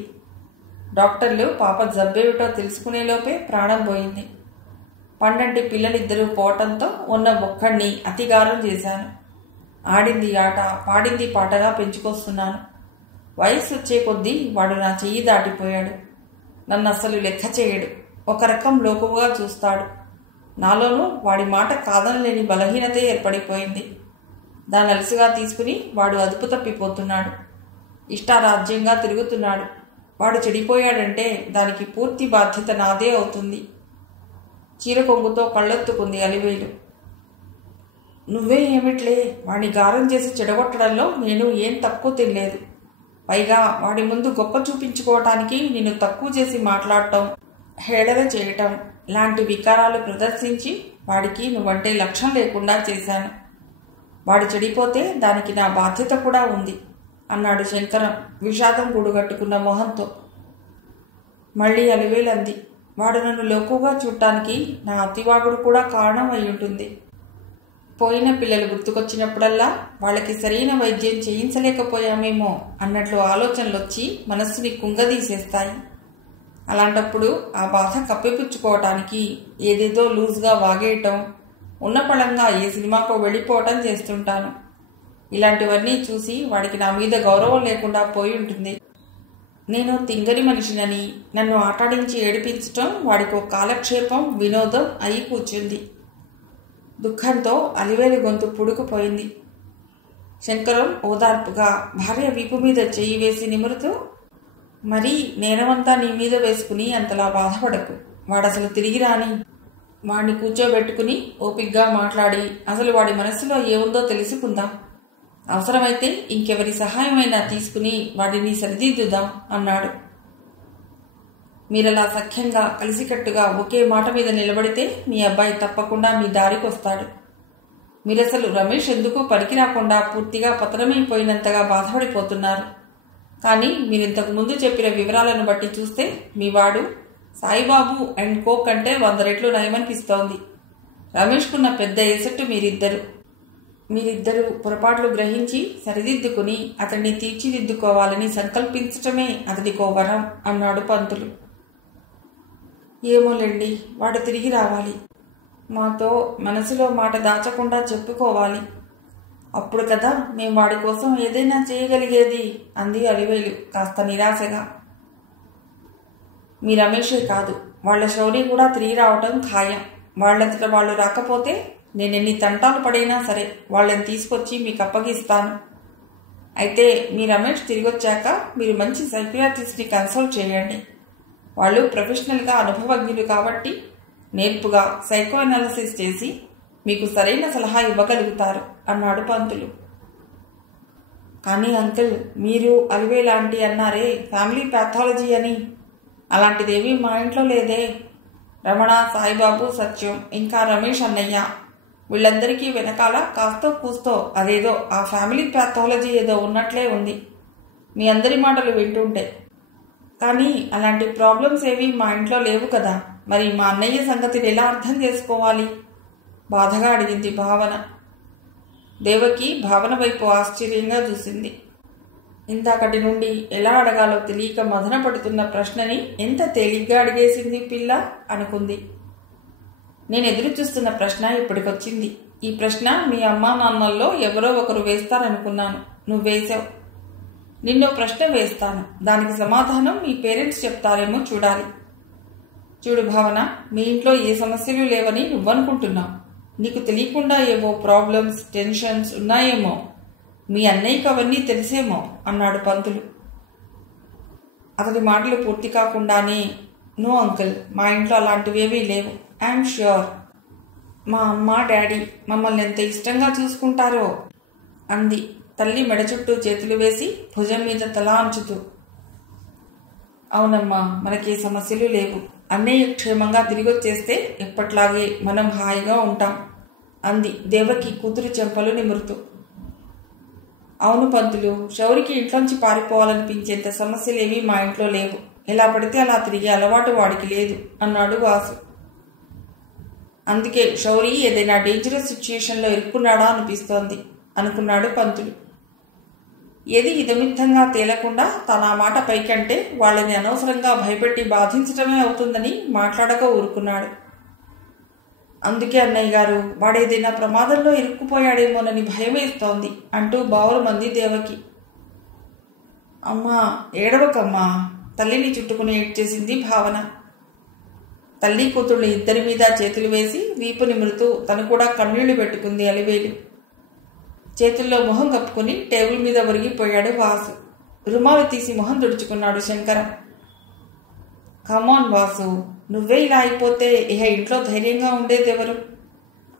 డాక్టర్లు పాప జబ్బేమిటో తెలుసుకునేలోపే ప్రాణం పోయింది. 12 పిల్లలిద్దరూ పోవటంతో ఉన్న ఒక్కడిని అతిగారం చేశాను. ఆడింది ఆట, పాడింది పాటగా పెంచుకొస్తున్నాను. వయసు వచ్చే కొద్దీ వాడు నా చెయ్యి దాటిపోయాడు. నన్ను అస్సలు లెక్క చేయడు. ఒక రకం లోకుగా చూస్తాడు. నాలోనూ వాడి మాట కాదనలేని బలహీనతే ఏర్పడిపోయింది. దాన్ని అలసిగా తీసుకుని వాడు అదుపు తప్పిపోతున్నాడు. ఇష్టారాజ్యంగా తిరుగుతున్నాడు. వాడు చెడిపోయాడంటే దానికి పూర్తి బాధ్యత నాదే అవుతుంది. చీరకొంగుతో కళ్ళెత్తుకుంది అలివేలు. నువ్వే ఏమిట్లే, వాడిని గారం చేసి చెడగొట్టడంలో నేను ఏం తక్కువ తినలేదు. పైగా వాడి ముందు గొప్ప చూపించుకోవటానికి నిన్ను తక్కువ చేసి మాట్లాడటం, హేళన చేయటం లాంటి వికారాలు ప్రదర్శించి వాడికి నువ్వంటే లక్ష్యం లేకుండా చేశాను. వాడు చెడిపోతే దానికి నా బాధ్యత కూడా ఉంది అన్నాడు శంకరం విషాదం గూడుగట్టుకున్న మొహంతో. మళ్ళీ అలివేలంది, వాడు నన్ను లోకుగా చూడటానికి నా అతివాగుడు కూడా కారణం అయి ఉంటుంది. పోయిన పిల్లలు గుర్తుకొచ్చినప్పుడల్లా వాళ్ళకి సరైన వైద్యం చేయించలేకపోయామేమో అన్నట్లు ఆలోచనలొచ్చి మనస్సుని కుంగదీసేస్తాయి. అలాంటప్పుడు ఆ బాధ కప్పిపుచ్చుకోవటానికి ఏదేదో లూజ్గా వాగేయటం, ఉన్న పళంగా ఏ సినిమాకో వెళ్ళిపోవటం చేస్తుంటాను. ఇలాంటివన్నీ చూసి వాడికి నా మీద గౌరవం లేకుండా పోయి ఉంటుంది. నేను తింగరి మనిషినని నన్ను ఆటాడించి ఏడిపించటం వాడికి ఒక కాలక్షేపం, వినోదం అయి కూర్చుంది. దుఃఖంతో అలివేలు గొంతు పుడుకుపోయింది. శంకరం ఓదార్పుగా భార్య వీపు మీద చెయ్యి వేసి నిమురుతూ, మరీ నేరమంతా నీ మీద వేసుకుని అంతలా బాధపడకు. వాడసలు తిరిగి రాని. వాడిని కూర్చోబెట్టుకుని ఓపిగ్గా మాట్లాడి అసలు వాడి మనస్సులో ఏముందో తెలుసుకుందాం. అవసరమైతే ఇంకెవరి సహాయమైనా తీసుకుని వాడిని సరిదిద్దుదాం అన్నాడు. మీరలా సఖ్యంగా కలిసికట్టుగా ఒకే మాట మీద నిలబడితే మీ అబ్బాయి తప్పకుండా మీ దారికి వస్తాడు. మీరసలు రమేష్ ఎందుకు పనికి రాకుండా పూర్తిగా పతనమైపోయినంతగా బాధపడిపోతున్నారు. కానీ మీరింతకు ముందు చెప్పిన వివరాలను బట్టి చూస్తే మీ వాడు సాయిబాబు అండ్ కో కంటే 100 రెట్లు నయమనిపిస్తోంది. రమేష్కున్న పెద్ద ఎసెట్టు మీరిద్దరూ పొరపాట్లు గ్రహించి సరిదిద్దుకుని అతన్ని తీర్చిదిద్దుకోవాలని సంకల్పించటమే అతడికో వరం అన్నాడు పంతులు. ఏమోలేండి, వాడు తిరిగి రావాలి. మాతో మనసులో మాట దాచకుండా చెప్పుకోవాలి. అప్పుడు కదా మేము వాడి కోసం ఏదైనా చేయగలిగేది అంది అలివేలు కాస్త నిరాశగా. మీ రమేషే కాదు, వాళ్ల శౌర్య కూడా తిరిగి రావటం ఖాయం. వాళ్ళంతట వాళ్ళు రాకపోతే నేనెన్ని తంటాలు పడైనా సరే వాళ్ళని తీసుకొచ్చి మీకు అప్పగిస్తాను. అయితే మీ రమేష్ తిరిగొచ్చాక మీరు మంచి సైకియాట్రిస్ట్ని కన్సల్ట్ చేయండి. వాళ్ళు ప్రొఫెషనల్గా అనుభవజ్ఞులు కాబట్టి నేర్పుగా సైకో అనాలిసిస్ చేసి మీకు సరైన సలహా ఇవ్వగలుగుతారు అన్నాడు పంతులు. కానీ అంకుల్, మీరు అలివేలాంటి అన్నారే ఫ్యామిలీ ప్యాథాలజీ అని, అలాంటిదేమీ మా ఇంట్లో లేదే. రమణ, సాయిబాబు, సత్యం, ఇంకా రమేష్ అన్నయ్య వీళ్ళందరికీ వెనకాల కాస్తో కూస్తో అదేదో ఆ ఫ్యామిలీ ప్యాథాలజీ ఏదో ఉన్నట్లే ఉంది మీ అందరి మాటలు వింటుంటే. కానీ అలాంటి ప్రాబ్లమ్స్ ఏవి మా ఇంట్లో లేవు కదా. మరి మా అన్నయ్య సంగతిని ఎలా అర్థం చేసుకోవాలి? బాధగా అడిగింది భావన. దేవకి భావన వైపు ఆశ్చర్యంగా చూసింది. ఇందాకటి నుండి ఎలా అడగాలో తెలియక మదన పడుతున్న ప్రశ్నని ఎంత తేలిగ్గా అడిగేసింది పిల్ల అనుకుంది. నేను ఎదురు చూస్తున్న ప్రశ్న ఇప్పటికొచ్చింది. ఈ ప్రశ్న మీ అమ్మా నాన్నల్లో ఎవరో ఒకరు వేస్తారనుకున్నాను. నువ్వేశావు. నిన్నో ప్రశ్న వేస్తాను, దానికి సమాధానం మీ పేరెంట్స్ చెప్తారేమో చూడాలి. చూడు భావన, మీ ఇంట్లో ఏ సమస్యలు లేవని నువ్వనుకుంటున్నావు. నీకు తెలియకుండా ఏవో ప్రాబ్లమ్స్, టెన్షన్స్ ఉన్నాయేమో. మీ అన్నయ్యకి అవన్నీ తెలిసేమో అన్నాడు పంతులు. అతడి మాటలు పూర్తి కాకుండానే, నో అంకుల్, మా ఇంట్లో అలాంటివేవీ లేవు. I'm sure. మా అమ్మ డాడీ మమ్మల్ని ఎంత ఇష్టంగా చూసుకుంటారో అంది తల్లి మెడ చుట్టూ చేతులు వేసి భుజం మీద తల అంచుతూ. అవునమ్మా, మనకే సమస్యలు లేవు. అన్నయ్య క్షేమంగా తిరిగొచ్చేస్తే ఎప్పట్లాగే మనం హాయిగా ఉంటాం అంది దేవకి కూతురు చెంపలు నిమురుతూ. అవును పంతులు, శౌరికి ఇంట్లోంచి పారిపోవాలనిపించేంత సమస్యలేవీ మా ఇంట్లో లేవు. ఎలా పడితే అలా తిరిగే అలవాటు వాడికి లేదు అన్నాడు వాసు. అందుకే శౌరి ఏదైనా డేంజరస్ సిచ్యుయేషన్లో ఇరుక్కున్నాడా అనిపిస్తోంది అనుకున్నాడు పంతులు. ఏది ఇదమిత్తంగా తేలకుండా తన మాట పైకంటే వాళ్ళని అనవసరంగా భయపెట్టి బాధించటమే అవుతుందని మాట్లాడక ఊరుకున్నాడు. అందుకే అన్నయ్య గారు, వాడేదైనా ప్రమాదంలో ఇరుక్కుపోయాడేమోనని భయం వేస్తోంది అంటూ బావురుమంది దేవకి. అమ్మా ఏడవకమ్మా, తల్లిని చుట్టుకుని ఏడ్చేసింది భావన. తల్లి కూతుళ్ళు ఇద్దరి మీద చేతులు వేసి వీపు నిమురుతూ తను కూడా కన్నీళ్లు పెట్టుకుంది అలివేలు. చేతుల్లో మొహం కప్పుకుని టేబుల్ మీద ఒరిగిపోయాడు వాసు. రుమాలు తీసి మొహం తుడుచుకున్నాడు శంకరం. కమాన్ వాసు, నువ్వే ఇలా అయిపోతే ఇహ ఇంట్లో ధైర్యంగా ఉండేదెవరు?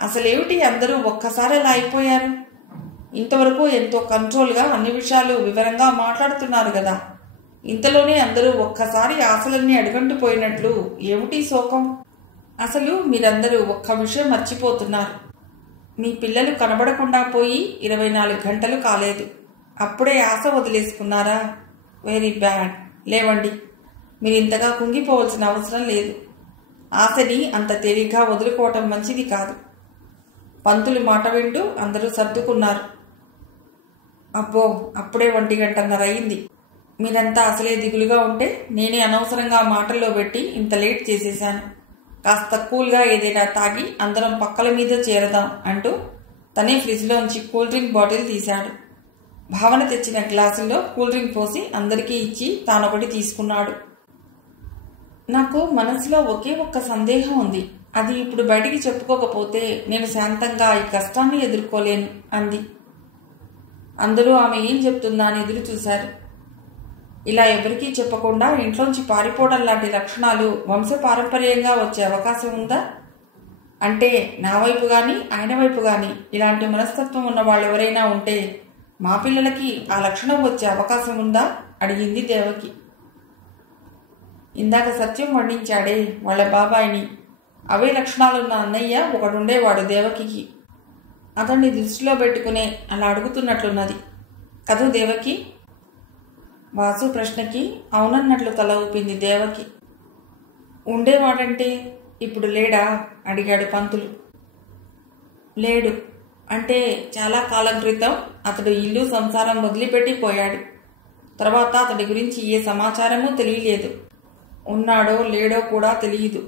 అసలేమిటి అందరూ ఒక్కసారి ఇలా అయిపోయారు? ఇంతవరకు ఎంతో కంట్రోల్గా అన్ని విషయాలు వివరంగా మాట్లాడుతున్నారు కదా. ఇంతలోనే అందరూ ఒక్కసారి ఆశలన్నీ అడుగంటిపోయినట్లు ఏమిటి శోకం? అసలు మీరందరూ ఒక్క విషయం మర్చిపోతున్నారు. మీ పిల్లలు కనబడకుండా పోయి 24 గంటలు కాలేదు. అప్పుడే ఆశ వదిలేసుకున్నారా? Very bad. లేవండి, మీరు ఇంతగా కుంగిపోవలసిన అవసరం లేదు. ఆశని అంత తేలిగ్గా వదులుకోవటం మంచిది కాదు. పంతులు మాట వింటూ అందరూ సర్దుకున్నారు. అబ్బో, అప్పుడే 1:30 అయింది. మీరంతా అసలే దిగులుగా ఉంటే నేనే అనవసరంగా మాటల్లో పెట్టి ఇంత లేట్ చేసేశాను. కాస్త కూల్గా ఏదైనా తాగి అందరం పక్కల మీద చేరదాం అంటూ తనే ఫ్రిడ్జ్లోంచి కూల్ డ్రింక్ బాటిల్ తీశాడు. భావన తెచ్చిన గ్లాసుల్లో కూల్ డ్రింక్ పోసి అందరికీ ఇచ్చి తానొకటి తీసుకున్నాడు. నాకు మనసులో ఒకే ఒక్క సందేహం ఉంది. అది ఇప్పుడు బయటికి చెప్పుకోకపోతే నేను శాంతంగా ఈ కష్టాన్ని ఎదుర్కోలేను అంది. అందరూ ఆమె ఏం చెప్తుందా అని ఎదురు చూశారు. ఇలా ఎవరికీ చెప్పకుండా ఇంట్లోంచి పారిపోవడం లాంటి లక్షణాలు వంశపారంపర్యంగా వచ్చే అవకాశం ఉందా? అంటే నా వైపు కానీ ఆయన వైపు కానీ ఇలాంటి మనస్తత్వం ఉన్న వాళ్ళు ఎవరైనా ఉంటే మా పిల్లలకి ఆ లక్షణం వచ్చే అవకాశం ఉందా అడిగింది దేవకి. ఇందాక సత్యం వండించాడే వాళ్ళ బాబాయిని, అవే లక్షణాలున్న అన్నయ్య ఒకడుండేవాడు దేవకికి. అతన్ని దృష్టిలో పెట్టుకునే అలా అడుగుతున్నట్లున్నది కదూ దేవకి? వాసు ప్రశ్నకి అవునన్నట్లు తల ఊపింది దేవకి. ఉండేవాడంటే ఇప్పుడు లేడా అడిగాడు పంతులు. లేడు అంటే చాలా కాలం క్రితం అతడు ఇల్లు సంసారం వదిలిపెట్టి పోయాడు. తర్వాత అతడి గురించి ఏ సమాచారమూ తెలియలేదు. ఉన్నాడో లేడో కూడా తెలియదు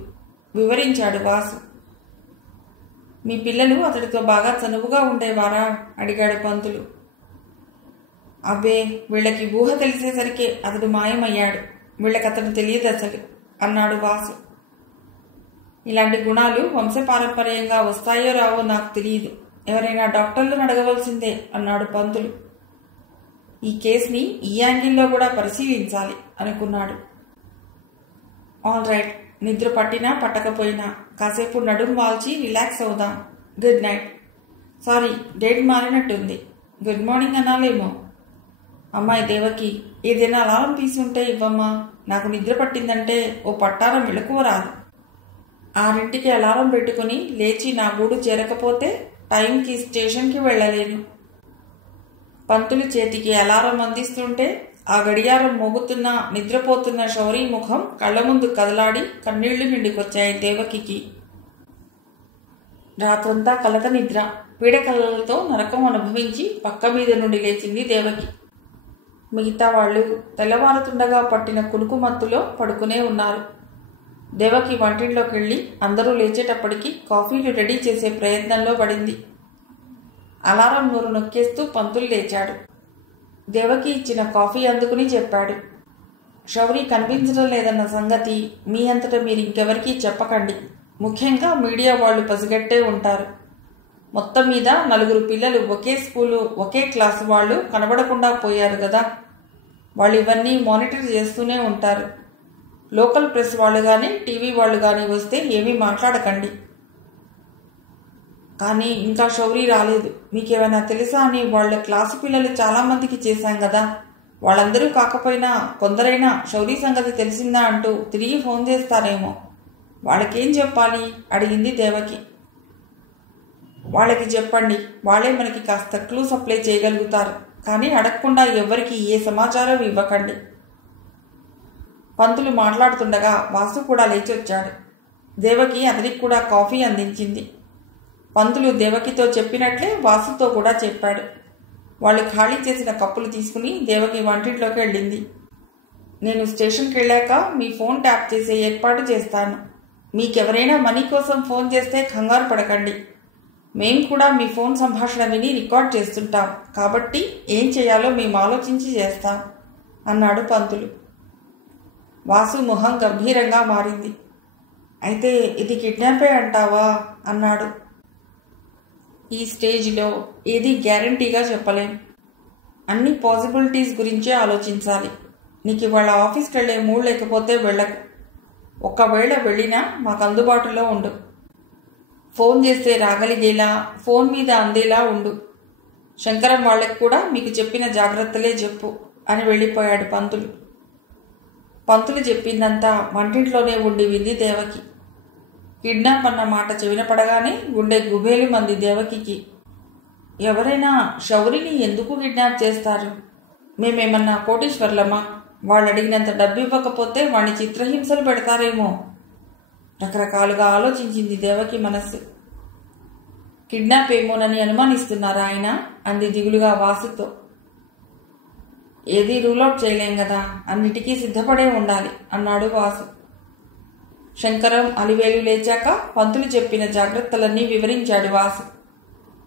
వివరించాడు వాసు. మీ పిల్లలు అతడితో బాగా చనువుగా ఉండేవారా అడిగాడు పంతులు. అబ్బే, వీళ్ళకి ఊహ తెలిసేసరికే అతడు మాయమయ్యాడు. వీళ్ళకి అతడు తెలియదు అసలు అన్నాడు వాసు. ఇలాంటి గుణాలు వంశపారంపర్యంగా వస్తాయో రావో నాకు తెలియదు. ఎవరైనా డాక్టర్లను అడగవలసిందే అన్నాడు పంతులు. ఈ కేసుని ఈ యాంగిల్లో కూడా పరిశీలించాలి అనుకున్నాడు. ఆల్ రైట్, నిద్ర పట్టినా పట్టకపోయినా కాసేపు నడుం వాల్చి రిలాక్స్ అవుదాం. Good night. సారీ, డేట్ మారినట్టుంది. గుడ్ మార్నింగ్ అనాలేమో. అమ్మాయి దేవకి, ఏదైనా అలారం తీసుంటే ఇవ్వమ్మా. నాకు నిద్ర పట్టిందంటే ఓ పట్టారం మెళకువ రాదు. 6ంటికి అలారం పెట్టుకుని లేచి నా గూడు చేరకపోతే టైంకి స్టేషన్కి వెళ్ళలేను. పంతులు చేతికి అలారం అందిస్తుంటే ఆ గడియారం మోగుతున్న నిద్రపోతున్న శౌరి ముఖం కళ్ల ముందు కదలాడి కన్నీళ్లు నిండుకొచ్చాయి దేవకికి. రాత్రంతా కలత నిద్ర, పీడకలలతో నరకం అనుభవించి పక్క మీద నుండి లేచింది దేవకి. మిగతా వాళ్ళు తెల్లవారుతుండగా పట్టిన కునుకు మత్తులో పడుకునే ఉన్నారు. దేవకి వంటింట్లోకి వెళ్ళి అందరూ లేచేటప్పటికి కాఫీలు రెడీ చేసే ప్రయత్నంలో పడింది. అలారం నూరు నొక్కేస్తూ పంతులు లేచాడు. దేవకి ఇచ్చిన కాఫీ అందుకుని చెప్పాడు. శౌరి కనిపించడం లేదన్న సంగతి మీ అంతటా మీరు ఇంకెవరికీ చెప్పకండి. ముఖ్యంగా మీడియా వాళ్ళు పసిగట్టే ఉంటారు. మొత్తం మీద 4 పిల్లలు ఒకే స్కూలు ఒకే క్లాసు వాళ్ళు కనబడకుండా పోయారు కదా. వాళ్ళు ఇవన్నీ మానిటర్ చేస్తూనే ఉంటారు. లోకల్ ప్రెస్ వాళ్ళు కానీ టీవీ వాళ్ళు కానీ వస్తే ఏమీ మాట్లాడకండి. కానీ ఇంకా శౌరి రాలేదు. మీకేమైనా తెలుసా అని వాళ్ళ క్లాసు పిల్లలు చాలామందికి చేశాం కదా. వాళ్ళందరూ కాకపోయినా కొందరైనా శౌరి సంగతి తెలిసిందా అంటూ తిరిగి ఫోన్ చేస్తారేమో. వాళ్ళకేం చెప్పాలి అడిగింది దేవకి. వాళ్ళకి చెప్పండి, వాళ్ళే మనకి కాస్త క్లూ సప్లై చేయగలుగుతారు. కానీ అడగకుండా ఎవ్వరికి ఏ సమాచారం ఇవ్వకండి. పంతులు మాట్లాడుతుండగా వాసు కూడా లేచొచ్చాడు. దేవకి అతనికి కూడా కాఫీ అందించింది. పంతులు దేవకితో చెప్పినట్లే వాసుతో కూడా చెప్పాడు. వాళ్ళు ఖాళీ చేసిన కప్పులు తీసుకుని దేవకి వంటింట్లోకి వెళ్ళింది. నేను స్టేషన్కి వెళ్ళాక మీ ఫోన్ ట్యాప్ చేసే ఏర్పాటు చేస్తాను. మీకెవరైనా మనీ కోసం ఫోన్ చేస్తే కంగారు పడకండి. మేం కూడా మీ ఫోన్ సంభాషణ విని రికార్డ్ చేస్తుంటాం. కాబట్టి ఏం చేయాలో మేము ఆలోచించి చేస్తాం అన్నాడు పంతులు. వాసు మొహం గంభీరంగా మారింది. అయితే ఇది కిడ్నాపే అంటావా అన్నాడు. ఈ స్టేజ్లో ఏది గ్యారంటీగా చెప్పలేం. అన్ని పాసిబిలిటీస్ గురించే ఆలోచించాలి. నీకు ఇవాళ ఆఫీస్కి వెళ్ళే మూడ్ లేకపోతే వెళ్ళకు. ఒకవేళ వెళ్ళినా మాకు అందుబాటులో ఉండు. ఫోన్ చేస్తే రాగలిగేలా, ఫోన్ మీద అందేలా ఉండు. శంకరం వాళ్ళకి కూడా మీకు చెప్పిన జాగ్రత్తలే చెప్పు అని వెళ్ళిపోయాడు పంతులు. పంతులు చెప్పిందంతా వంటింట్లోనే ఉండి వింది దేవకి. కిడ్నాప్ అన్న మాట చెవిన పడగానే గుండె గుబేలు మంది దేవకికి. ఎవరైనా శౌరిని ఎందుకు కిడ్నాప్ చేస్తారు? మేమేమన్నా కోటీశ్వర్లమా? వాళ్ళు అడిగినంత డబ్బు ఇవ్వకపోతే వాణ్ణి చిత్రహింసలు పెడతారేమో. రకరకాలుగా ఆలోచించింది దేవకి మనస్సు. కిడ్నాప్ ఏమోనని అనుమానిస్తున్నారా ఆయన? అంది దిగులుగా వాసుతో. ఏదీ రూల్అవుట్ చేయలేం కదా, అన్నిటికీ సిద్ధపడే ఉండాలి అన్నాడు వాసు. శంకరం అలివేలు లేచాక పంతులు చెప్పిన జాగ్రత్తలన్నీ వివరించాడు వాసు.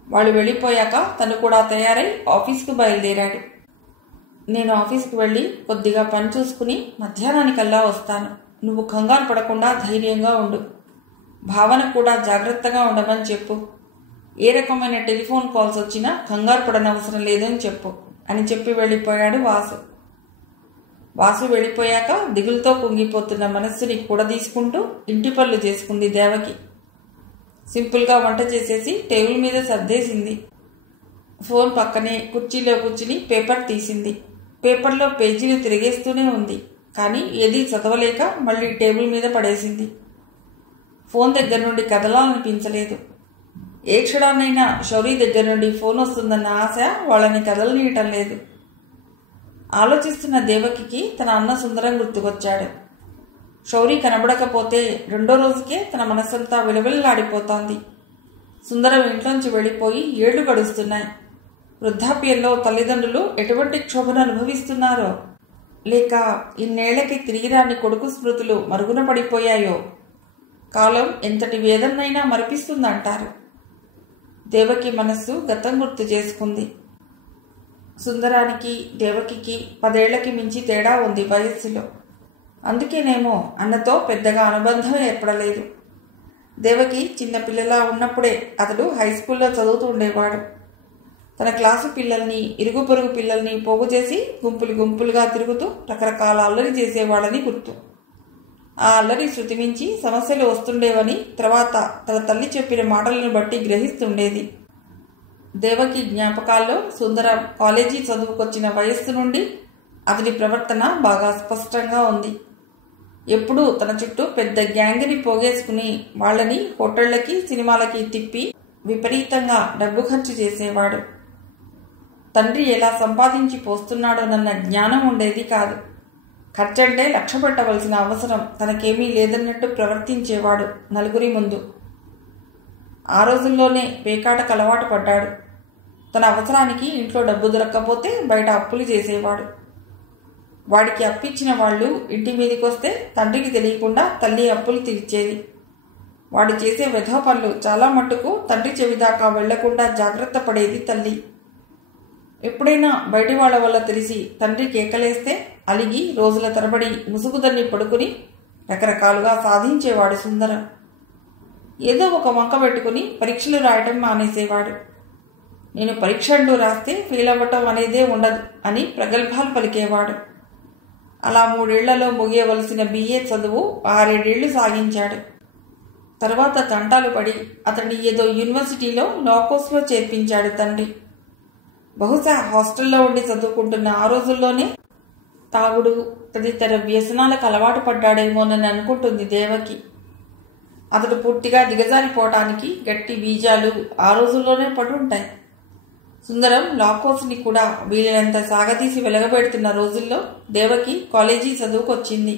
వాళ్ళు వెళ్ళిపోయాక తను కూడా తయారై ఆఫీస్కు బయలుదేరాడు. నేను ఆఫీస్కి వెళ్ళి కొద్దిగా పని చూసుకుని మధ్యాహ్నానికల్లా వస్తాను. నువ్వు కంగారు పడకుండా ధైర్యంగా ఉండు. భావన కూడా జాగ్రత్తగా ఉండమని చెప్పు. ఏ రకమైన టెలిఫోన్ కాల్స్ వచ్చినా కంగారు పడనవసరం లేదని చెప్పు అని చెప్పి వెళ్ళిపోయాడు వాసు. వాసు వెళ్ళిపోయాక దిగులుతో కుంగిపోతున్న మనస్సుని కూడా తీసుకుంటూ ఇంటి పనులు చేసుకుంది దేవకి. సింపుల్గా వంట చేసేసి టేబుల్ మీద సర్దేసింది. ఫోన్ పక్కనే కుర్చీలో కూర్చుని పేపర్ తీసింది. పేపర్లో పేజీలు తిరిగేస్తూనే ఉంది. కానీ ఏదీ చదవలేక మళ్ళీ టేబుల్ మీద పడేసింది. ఫోన్ దగ్గర నుండి కదలాలనిపించలేదు. ఏ క్షణాన్నైనా శౌరి దగ్గర నుండి ఫోన్ వస్తుందన్న ఆశ వాళ్ళని కదలనీయటం లేదు. ఆలోచిస్తున్న దేవకికి తన అన్న సుందరం గుర్తుకొచ్చాడు. శౌరి కనబడకపోతే 2వ రోజుకే తన మనస్సంతా విలవిల్లాడిపోతోంది. సుందరం ఇంట్లోంచి వెళ్ళిపోయి 7 ఏళ్లు గడుస్తున్నాయి. వృద్ధాప్యంలో తల్లిదండ్రులు ఎటువంటి క్షోభను అనుభవిస్తున్నారో, లేక ఇన్నేళ్లకి తిరిగిరాని కొడుకు స్మృతులు మరుగున పడిపోయాయో. కాలం ఎంతటి వేదన్నైనా మరిపిస్తుందంటారు. దేవకి మనస్సు గతం గుర్తు చేసుకుంది. సుందరానికి దేవకికి 10 ఏళ్లకి మించి తేడా ఉంది వయస్సులో. అందుకేనేమో అన్నతో పెద్దగా అనుబంధం ఏర్పడలేదు. దేవకి చిన్నపిల్లలా ఉన్నప్పుడే అతడు హైస్కూల్లో చదువుతూ ఉండేవాడు. తన క్లాసు పిల్లల్ని, ఇరుగు పొరుగు పిల్లల్ని పోగు చేసి గుంపులు గుంపులుగా తిరుగుతూ రకరకాల అల్లరి చేసేవాడని గుర్తు. ఆ అల్లరి శృతి మించి సమస్యలు వస్తుండేవని తర్వాత తన తల్లి చెప్పిన మాటలను బట్టి గ్రహిస్తుండేది. దేవకి జ్ఞాపకాల్లో సుందరం కాలేజీ చదువుకొచ్చిన వయస్సు నుండి అతడి ప్రవర్తన బాగా స్పష్టంగా ఉంది. ఎప్పుడూ తన చుట్టూ పెద్ద గ్యాంగ్ని పోగేసుకుని వాళ్ళని హోటళ్లకి, సినిమాలకి తిప్పి విపరీతంగా డబ్బు ఖర్చు చేసేవాడు. తండ్రి ఎలా సంపాదించి పోస్తున్నాడోనన్న జ్ఞానం ఉండేది కాదు. ఖర్చంటే లక్ష్య పెట్టవలసిన అవసరం తనకేమీ లేదన్నట్టు ప్రవర్తించేవాడు నలుగురి ముందు. ఆ రోజుల్లోనే పేకాటకు అలవాటు పడ్డాడు. తన అవసరానికి ఇంట్లో డబ్బు దొరక్కపోతే బయట అప్పులు చేసేవాడు. వాడికి అప్పిచ్చిన వాళ్ళు ఇంటి మీదకొస్తే తండ్రికి తెలియకుండా తల్లి అప్పులు తీర్చేది. వాడు చేసే వెధవ పనులు చాలా మట్టుకు తండ్రి చెవిదాకా వెళ్లకుండా జాగ్రత్త పడేది తల్లి. ఎప్పుడైనా బయటి వాళ్ళ వల్ల తెలిసి తండ్రి కేకలేస్తే అలిగి రోజుల తరబడి ముసుగుదన్ని పడుకుని రకరకాలుగా సాధించేవాడు సుందరం. ఏదో ఒక వంక పెట్టుకుని పరీక్షలు రాయటం మానేసేవాడు. నేను పరీక్ష అంటూ రాస్తే ఫెయిల్ అవ్వటం అనేదే ఉండదు అని ప్రగల్భాలు పలికేవాడు. అలా 3 ఏళ్లలో ముగియవలసిన BA చదువు 6-7 ఏళ్లు సాగించాడు. తర్వాత తంటాలు పడి అతన్ని ఏదో యూనివర్సిటీలో లా కోర్సులో చేర్పించాడు తండ్రి. బహుశా హాస్టల్లో ఉండి చదువుకుంటున్న ఆ రోజుల్లోనే తాగుడు తదితర వ్యసనాలకు అలవాటు పడ్డాడేమోనని అనుకుంటుంది దేవకి. అతడు పూర్తిగా దిగజారిపోవటానికి గట్టి బీజాలు ఆ రోజుల్లోనే పడుంటాయి. సుందరం లా కోర్సుని కూడా వీలైనంత సాగదీసి వెలగబెడుతున్న రోజుల్లో దేవకి కాలేజీ చదువుకొచ్చింది.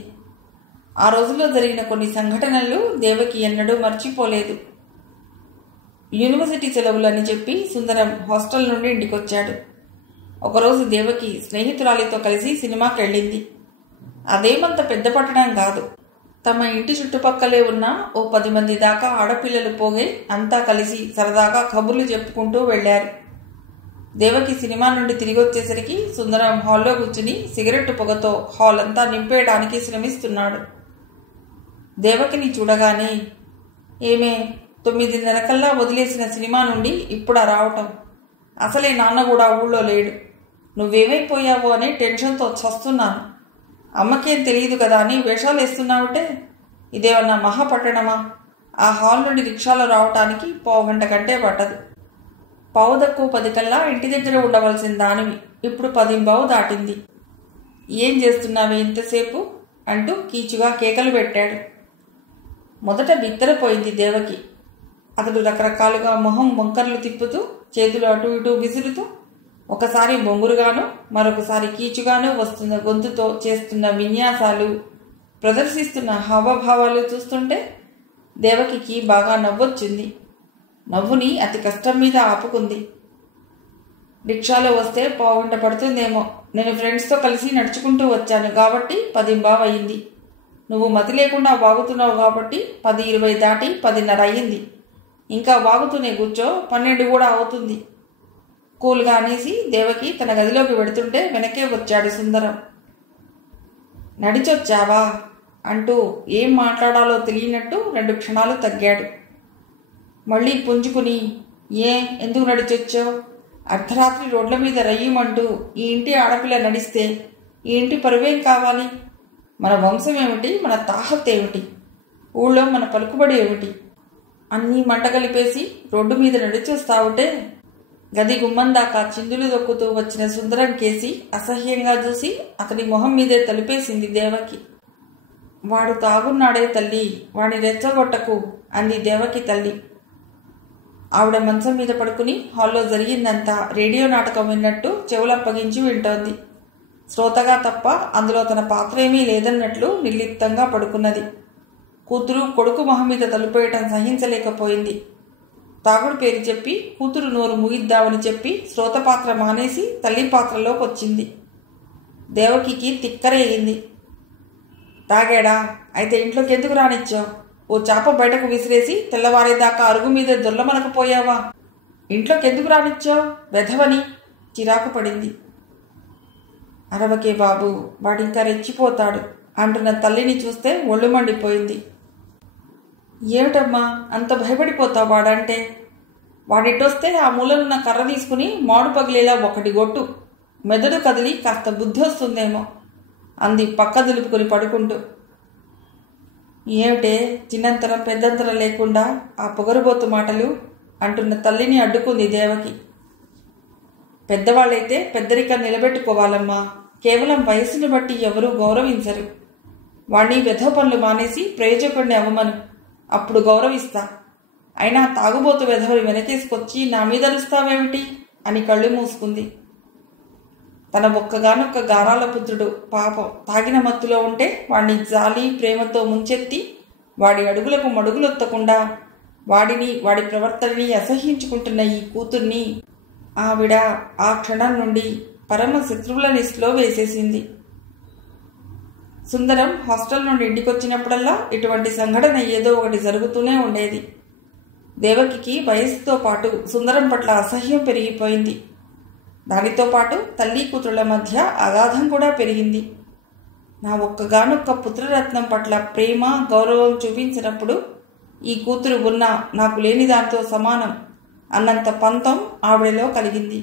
ఆ రోజుల్లో జరిగిన కొన్ని సంఘటనలు దేవకి ఎన్నడూ మర్చిపోలేదు. యూనివర్సిటీ సెలవులని చెప్పి సుందరం హాస్టల్ నుండి ఇంటికొచ్చాడు. ఒకరోజు దేవకి స్నేహితురాలితో కలిసి సినిమాకి వెళ్ళింది. అదేమంత పెద్ద పట్టణం కాదు. తమ ఇంటి చుట్టుపక్కలే ఉన్న ఓ 10 మంది దాకా ఆడపిల్లలు పోగే అంతా కలిసి సరదాగా కబుర్లు చెప్పుకుంటూ వెళ్లారు. దేవకి సినిమా నుండి తిరిగి వచ్చేసరికి సుందరం హాల్లో కూర్చుని సిగరెట్టు పొగతో హాల్ అంతా నింపేయడానికి శ్రమిస్తున్నాడు. దేవకిని చూడగానే, ఏమే 9:30 కల్లా వదిలేసిన సినిమా నుండి ఇప్పుడా రావటం? అసలే నాన్న కూడా ఊళ్ళో లేడు. నువ్వేమైపోయావో అనే టెన్షన్తో చస్తున్నాను. అమ్మకేం తెలియదు కదా అని వేషాలు వేస్తున్నావుటే. ఇదేమన్నా మహాపట్టణమా? ఆ హాల్ నుండి రిక్షాలో రావటానికి 1/2 గంట కంటే పట్టదు. 9:10 కల్లా ఇంటి దగ్గర ఉండవలసిన దానివి ఇప్పుడు 10:15 దాటింది. ఏం చేస్తున్నావే ఇంతసేపు అంటూ కీచుగా కేకలు పెట్టాడు. మొదట బిత్తరపోయింది దేవకి. అతడు రకరకాలుగా మొహం వంకర్లు తిప్పుతూ చేతులు అటు ఇటు విసురుతూ ఒకసారి బొంగురుగాను మరొకసారి కీచుగాను వస్తున్న గొంతుతో చేస్తున్న విన్యాసాలు, ప్రదర్శిస్తున్న హావభావాలు చూస్తుంటే దేవకికి బాగా నవ్వొచ్చింది. నవ్వుని అతి కష్టం మీద ఆపుకుంది. రిక్షాలో వస్తే 1/4 గంట పడుతుందేమో. నేను ఫ్రెండ్స్తో కలిసి నడుచుకుంటూ వచ్చాను కాబట్టి 10:15 అయింది. నువ్వు మతి లేకుండా వాగుతున్నావు కాబట్టి 10:20 దాటి 10:30 అయ్యింది. ఇంకా వాగుతూనే కూర్చో, 12 కూడా అవుతుంది. కూల్గా అనేసి దేవకి తన గదిలోకి వెడుతుంటే వెనకే వచ్చాడు సుందరం. నడిచొచ్చావా అంటూ ఏం మాట్లాడాలో తెలియనట్టు 2 క్షణాలు తగ్గాడు. మళ్ళీ పుంజుకుని, ఎందుకు నడిచొచ్చావు? అర్ధరాత్రి రోడ్ల మీద రయ్యమంటూ ఈ ఇంటి ఆడపిల్ల నడిస్తే ఈ ఇంటి పరువేం కావాలి? మన వంశం ఏమిటి? మన తాహత్ ఏమిటి? ఊళ్ళో మన పలుకుబడి ఏమిటి? అన్నీ మంట కలిపేసి రోడ్డు మీద నడిచొస్తావుటే. గది గుమ్మం దాకా చిందులు దొక్కుతూ వచ్చిన సుందరం కేసి అసహ్యంగా చూసి అతని మొహం మీదే తలిపేసింది దేవకి. వాడు తాగున్నాడే తల్లి, వాడిని రెచ్చగొట్టకు అంది దేవకి తల్లి. ఆవిడ మంచం మీద పడుకుని హాల్లో జరిగిందంతా రేడియో నాటకం విన్నట్టు చెవులప్పగించి వింటోంది. శ్రోతగా తప్ప అందులో తన పాత్ర ఏమీ లేదన్నట్లు నిర్లిప్తంగా పడుకున్నది. కూతురు కొడుకు మొహం మీద తలుపేయటం సహించలేకపోయింది. తాగుడు పేరు చెప్పి కూతురు నోరు ముగిద్దామని చెప్పి శ్రోత పాత్ర మానేసి తల్లి పాత్రలోకి వచ్చింది. దేవకికి తిక్కరేగింది. తాగాడా? అయితే ఇంట్లోకి ఎందుకు రానిచ్చావు? ఓ చాప బయటకు విసిరేసి తెల్లవారేదాకా అరుగు మీద దొర్లమనకపోయావా? ఇంట్లోకి ఎందుకు రానిచ్చావు? వెధవని చిరాకు పడింది. అరవకే బాబు, వాడింకా రెచ్చిపోతాడు అంటున్న తల్లిని చూస్తే ఒళ్ళు మండిపోయింది. ఏమిటమ్మా అంత భయపడిపోతావు వాడంటే? వాడిటొస్తే ఆ మూలనున్న కర్ర తీసుకుని మాడు పగిలేలా ఒకటి గొట్టు. మెదడు కదిలి కాస్త బుద్ధి వస్తుందేమో అంది పక్క దులుపుకుని పడుకుంటూ. ఏమిటే చిన్నంతర పెద్దంతర లేకుండా ఆ పొగరుబోతు మాటలు అంటున్న తల్లిని అడ్డుకుంది దేవకి. పెద్దవాళ్ళైతే పెద్దరికం నిలబెట్టుకోవాలమ్మా. కేవలం వయస్సును బట్టి ఎవరూ గౌరవించరు. వాణ్ణి వెధవ పనులు మానేసి ప్రయోజకుడిని అవ్వమను, అప్పుడు గౌరవిస్తా. అయినా తాగుబోతు వెధవని వెనకేసుకొచ్చి నా మీద అరుస్తావేమిటి అని కళ్ళు మూసుకుంది. తన ఒక్కగానొక్క గారాల పుత్రుడు పాపం తాగిన మత్తులో ఉంటే వాడిని జాలి ప్రేమతో ముంచెత్తి వాడి అడుగులకు మడుగులొత్తకుండా వాడిని వాడి ప్రవర్తనని అసహ్యించుకుంటున్న ఈ కూతుర్ని ఆవిడ ఆ క్షణం నుండి పరమ శత్రువుల లిస్టులో వేసేసింది. సుందరం హాస్టల్ నుండి ఇంటికొచ్చినప్పుడల్లా ఇటువంటి సంఘటన ఏదో ఒకటి జరుగుతూనే ఉండేది. దేవకికి వయస్సుతో పాటు సుందరం పట్ల అసహ్యం పెరిగిపోయింది. దానితో పాటు తల్లి కూతుళ్ల మధ్య అగాధం కూడా పెరిగింది. నా ఒక్కగానొక్క పుత్రరత్నం పట్ల ప్రేమ గౌరవం చూపించినప్పుడు ఈ కూతురు ఉన్నా నాకు లేని దాంతో సమానం అన్నంత పంతం ఆవిడలో కలిగింది.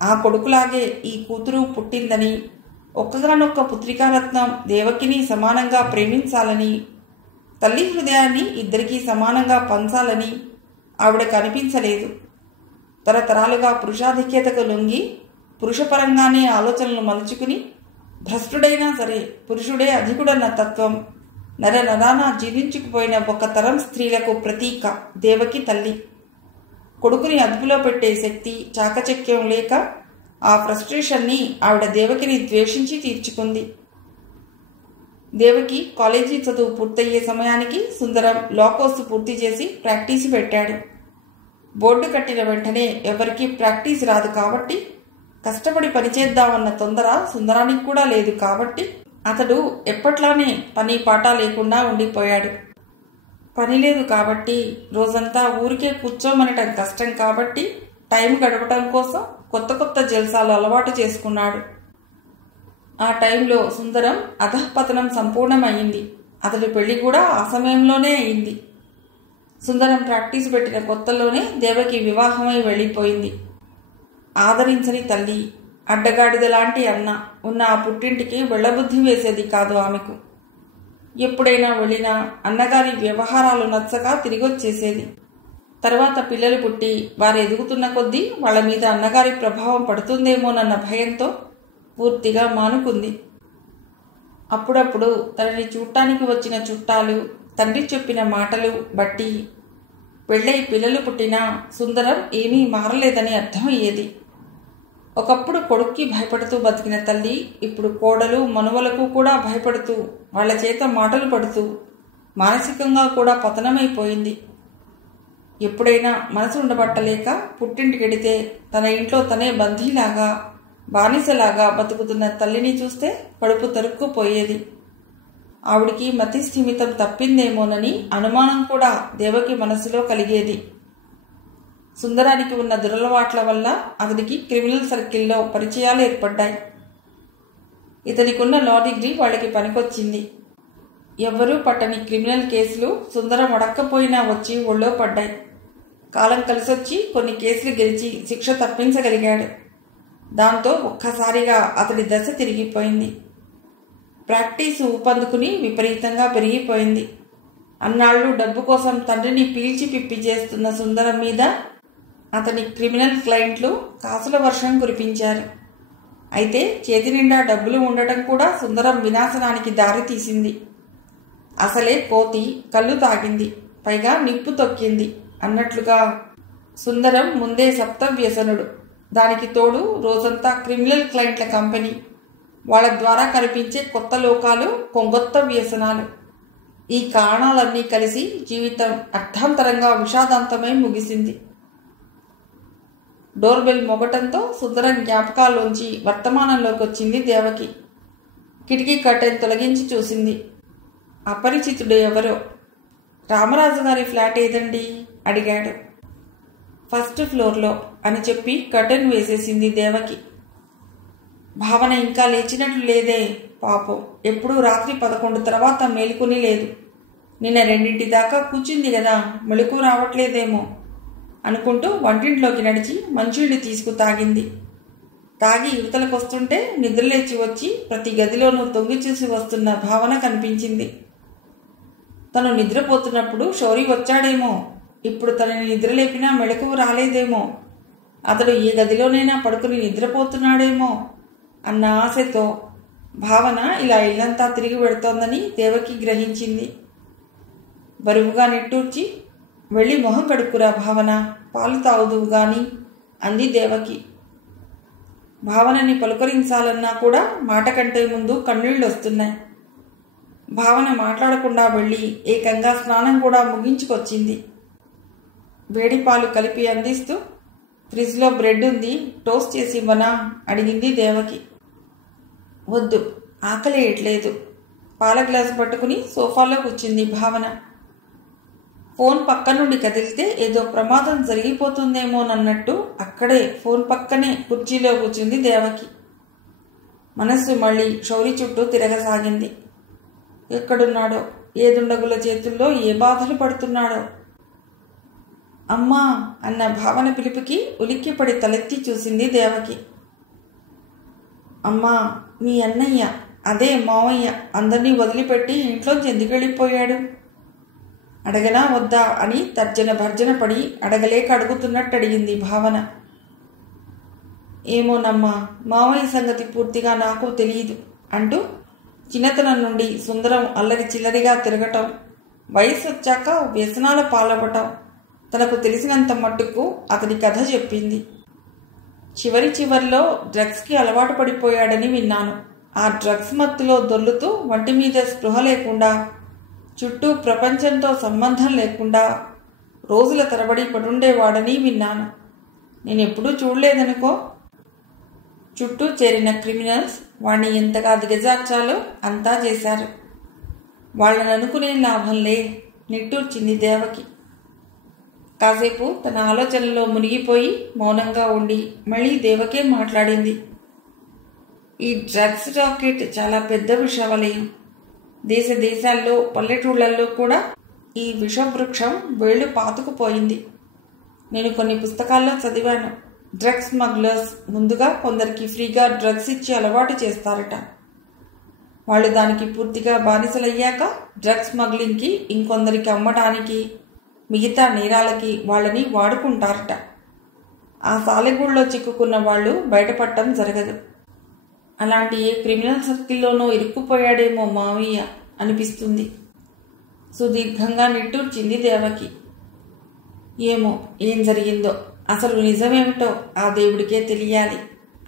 ఆ కొడుకులాగే ఈ కూతురు పుట్టిందని, ఒక్కగానొక్క పుత్రికారత్నం దేవకిని సమానంగా ప్రేమించాలని, తల్లి హృదయాన్ని ఇద్దరికీ సమానంగా పంచాలని ఆవిడకు అనిపించలేదు. తరతరాలుగా పురుషాధిక్యతకు లొంగి పురుషపరంగానే ఆలోచనలు మలుచుకుని భ్రష్టుడైనా సరే పురుషుడే అధికుడన్న తత్వం నరనరాన జీర్ణించుకుపోయిన ఒక తరం స్త్రీలకు ప్రతీక దేవకి తల్లి. కొడుకుని అదుపులో పెట్టే శక్తి, చాకచక్యం లేక ఆ ఫ్రస్ట్రేషన్ని ఆవిడ దేవకిని ద్వేషించి తీర్చుకుంది. దేవకి కాలేజీ చదువు పూర్తయ్యే సమయానికి సుందరం లా కోర్సు పూర్తి చేసి ప్రాక్టీస్ పెట్టాడు. బోర్డు కట్టిన వెంటనే ఎవరికీ ప్రాక్టీస్ రాదు కాబట్టి కష్టపడి పనిచేద్దామన్న తొందర సుందరానికి కూడా లేదు కాబట్టి అతడు ఎప్పట్లానే పని పాట లేకుండా ఉండిపోయాడు. పని లేదు కాబట్టి రోజంతా ఊరికే కూర్చోమనటం కష్టం కాబట్టి టైం గడపటం కోసం కొత్త కొత్త జల్సాలు అలవాటు చేసుకున్నాడు. ఆ టైంలో సుందరం అధఃపతనం సంపూర్ణమైంది. అతడి పెళ్లి కూడా ఆ సమయంలోనే అయింది. సుందరం ప్రాక్టీస్ పెట్టిన కొత్తలోనే దేవకి వివాహమై వెళ్ళిపోయింది. ఆదరించని తల్లి, అడ్డగాడిద లాంటి అన్న ఉన్న ఆ పుట్టింటికి వెళ్ళబుద్ధి వేసేది కాదు ఆమెకు. ఎప్పుడైనా వెళ్ళినా అన్నగారి వ్యవహారాలు నచ్చక తిరిగొచ్చేసేది. తర్వాత పిల్లలు పుట్టి వారు ఎదుగుతున్న కొద్దీ వాళ్ళ మీద అన్నగారి ప్రభావం పడుతుందేమోనన్న భయంతో పూర్తిగా మానుకుంది. అప్పుడప్పుడు తనని చూడటానికి వచ్చిన చుట్టాలు తండ్రి చెప్పిన మాటలు బట్టి పెళ్ళై పిల్లలు పుట్టినా సుందరం ఏమీ మారలేదని అర్థమయ్యేది. ఒకప్పుడు కొడుక్కి భయపడుతూ బతికిన తల్లి ఇప్పుడు కోడలు మనువలకు కూడా భయపడుతూ వాళ్ల చేత మాటలు పడుతూ మానసికంగా కూడా పతనమైపోయింది. ఎప్పుడైనా మనసు ఉండబట్టలేక పుట్టింటికెడితే తన ఇంట్లో తనే బందీలాగా బానిసలాగా బతుకుతున్న తల్లిని చూస్తే కడుపు తరుక్కుపోయేది. ఆవిడికి మతి స్థిమితం తప్పిందేమోనని అనుమానం కూడా దేవకి మనసులో కలిగేది. సుందరానికి ఉన్న దురలవాట్ల వల్ల అతనికి క్రిమినల్ సర్కిల్లో పరిచయాలు ఏర్పడ్డాయి. ఇతనికున్న లా డిగ్రీ వాళ్ళకి పనికొచ్చింది. ఎవ్వరూ పట్టని క్రిమినల్ కేసులు సుందరం అడక్కపోయినా వచ్చి ఒళ్ళో పడ్డాయి. కాలం కలిసొచ్చి కొన్ని కేసులు గెలిచి శిక్ష తప్పించగలిగాడు. దాంతో ఒక్కసారిగా అతడి దశ తిరిగిపోయింది. ప్రాక్టీసు ఊపందుకుని విపరీతంగా పెరిగిపోయింది. అన్నాళ్ళు డబ్బు కోసం తండ్రిని పీల్చి పిప్పి చేస్తున్న సుందరం మీద అతని క్రిమినల్ క్లయింట్లు కాసుల వర్షం కురిపించారు. అయితే చేతి నిండా డబ్బులు ఉండటం కూడా సుందరం వినాశనానికి దారి తీసింది. అసలే కోతి కళ్ళు తాగింది, పైగా నిప్పు తొక్కింది అన్నట్లుగా సుందరం ముందే సప్తవ్యసనుడు. దానికి తోడు రోజంతా క్రిమినల్ క్లయింట్ల కంపెనీ, వాళ్ళ ద్వారా కనిపించే కొత్త లోకాలు, కొంగొత్త వ్యసనాలు. ఈ కారణాలన్నీ కలిసి జీవితం అర్థాంతరంగా విషాదాంతమై ముగిసింది. డోర్ బెల్ మోగటంతో సుందరం జ్ఞాపకాల్లోంచి వర్తమానంలోకి వచ్చింది దేవకి. కిటికీ కర్టెన్ తొలగించి చూసింది. అపరిచితుడు ఎవరో. రామరాజు గారి ఫ్లాట్ ఏదండి అడిగాడు. ఫస్ట్ ఫ్లోర్లో అని చెప్పి కర్టెన్ వేసేసింది దేవకి. భావన ఇంకా లేచినట్లు లేదే పాపం. ఎప్పుడూ రాత్రి 11 తర్వాత మేలుకుని లేదు. నిన్న 2 దాకా కూర్చుంది కదా, మెళుకు రావట్లేదేమో అనుకుంటూ వంటింట్లోకి నడిచి మంచినీళ్ళు తీసుకు తాగింది. తాగి యువతలకొస్తుంటే నిద్రలేచి వచ్చి ప్రతి గదిలోనూ తొంగి చూసి వస్తున్న భావన కనిపించింది. తను నిద్రపోతున్నప్పుడు శౌరి వచ్చాడేమో, ఇప్పుడు తనని నిద్రలేపినా మెళకువ రాలేదేమో, అతడు ఏ గదిలోనైనా పడుకుని నిద్రపోతున్నాడేమో అన్న ఆశతో భావన ఇలా ఇల్లంతా తిరిగి పెడుతోందని దేవకి గ్రహించింది. బరువుగా నిట్టూర్చి, వెళ్ళి మొహం కడుక్కురా భావన, పాలు తాగుదువు గాని అంది దేవకి. భావనని పలుకరించాలన్నా కూడా మాట కంటే ముందు కన్నీళ్లు వస్తున్నాయి. భావన మాట్లాడకుండా వెళ్ళి ఏకంగా స్నానం కూడా ముగించుకొచ్చింది. వేడి పాలు కలిపి అందిస్తూ, ఫ్రిడ్జ్లో బ్రెడ్ ఉంది, టోస్ట్ చేసి ఇవ్వనా అడిగింది దేవకి. వద్దు, ఆకలేయట్లేదు. పాల గ్లాసు పట్టుకుని సోఫాలో కూర్చుంది భావన. ఫోన్ పక్క నుండి కదిలితే ఏదో ప్రమాదం జరిగిపోతుందేమోనన్నట్టు అక్కడే ఫోన్ పక్కనే కుర్చీలో కూర్చుంది దేవకి. మనస్సు మళ్ళీ శౌరి చుట్టూ తిరగసాగింది. ఎక్కడున్నాడో, ఏ దుండగుల చేతుల్లో ఏ బాధలు పడుతున్నాడో. అమ్మా అన్న భావన పిలుపుకి ఉలిక్కిపడి తలెత్తి చూసింది దేవకి. అమ్మా, మీ అన్నయ్య, అదే మావయ్య, అందరినీ వదిలిపెట్టి ఇంట్లోంచి ఎందుకు వెళ్ళిపోయాడు? అడగనా వద్దా అని తర్జన భర్జన పడి అడగలేక అడుగుతున్నట్టు అడిగింది భావన. ఏమోనమ్మా, మావయ్య సంగతి పూర్తిగా నాకు తెలియదు అంటూ చిన్నతనం నుండి సుందరం అల్లరి చిల్లరిగా తిరగటం, వయసు వచ్చాక వ్యసనాల పాలవటం తనకు తెలిసినంత మట్టుకు అతని కథ చెప్పింది. చివరిలో డ్రగ్స్కి అలవాటు పడిపోయాడని విన్నాను. ఆ డ్రగ్స్ మత్తులో దొర్లుతూ వంటి మీద స్పృహ లేకుండా, చుట్టూ ప్రపంచంతో సంబంధం లేకుండా రోజుల తరబడి పడుండేవాడని విన్నాను. నేనెప్పుడూ చూడలేదనుకో. చుట్టూ చేరిన క్రిమినల్స్ వాణ్ణి ఎంతగా దిగజార్చాలో అంతా చేశారు. వాళ్ళని అనుకునే లాభంలే, నిట్టూర్చింది దేవకి. కాసేపు తన ఆలోచనలో మునిగిపోయి మౌనంగా ఉండి మళ్ళీ దేవకే మాట్లాడింది. ఈ డ్రగ్స్ రాకెట్ చాలా పెద్ద విషవలయం. దేశాల్లో పల్లెటూళ్లలో కూడా ఈ విషవృక్షం వేళ్లు పాతుకుపోయింది. నేను కొన్ని పుస్తకాల్లో చదివాను. డ్రగ్స్ స్మగ్లర్స్ ముందుగా కొందరికి ఫ్రీగా డ్రగ్స్ ఇచ్చి అలవాటు చేస్తారట. వాళ్ళు దానికి పూర్తిగా బానిసలయ్యాక డ్రగ్స్ స్మగ్లింగ్కి, ఇంకొందరికి అమ్మటానికి, మిగతా నేరాలకి వాళ్ళని వాడుకుంటారట. ఆ సాలెగూళ్ళలో చిక్కుకున్న వాళ్ళు బయటపడటం జరగదు. అలాంటి ఏ క్రిమినల్ సర్కిల్లోనో ఇరుక్కుపోయాడేమో మావయ్య అనిపిస్తుంది. సుదీర్ఘంగా నిట్టూర్చింది దేవకి. ఏమో ఏం జరిగిందో, అసలు నిజమేమిటో ఆ దేవుడికే తెలియాలి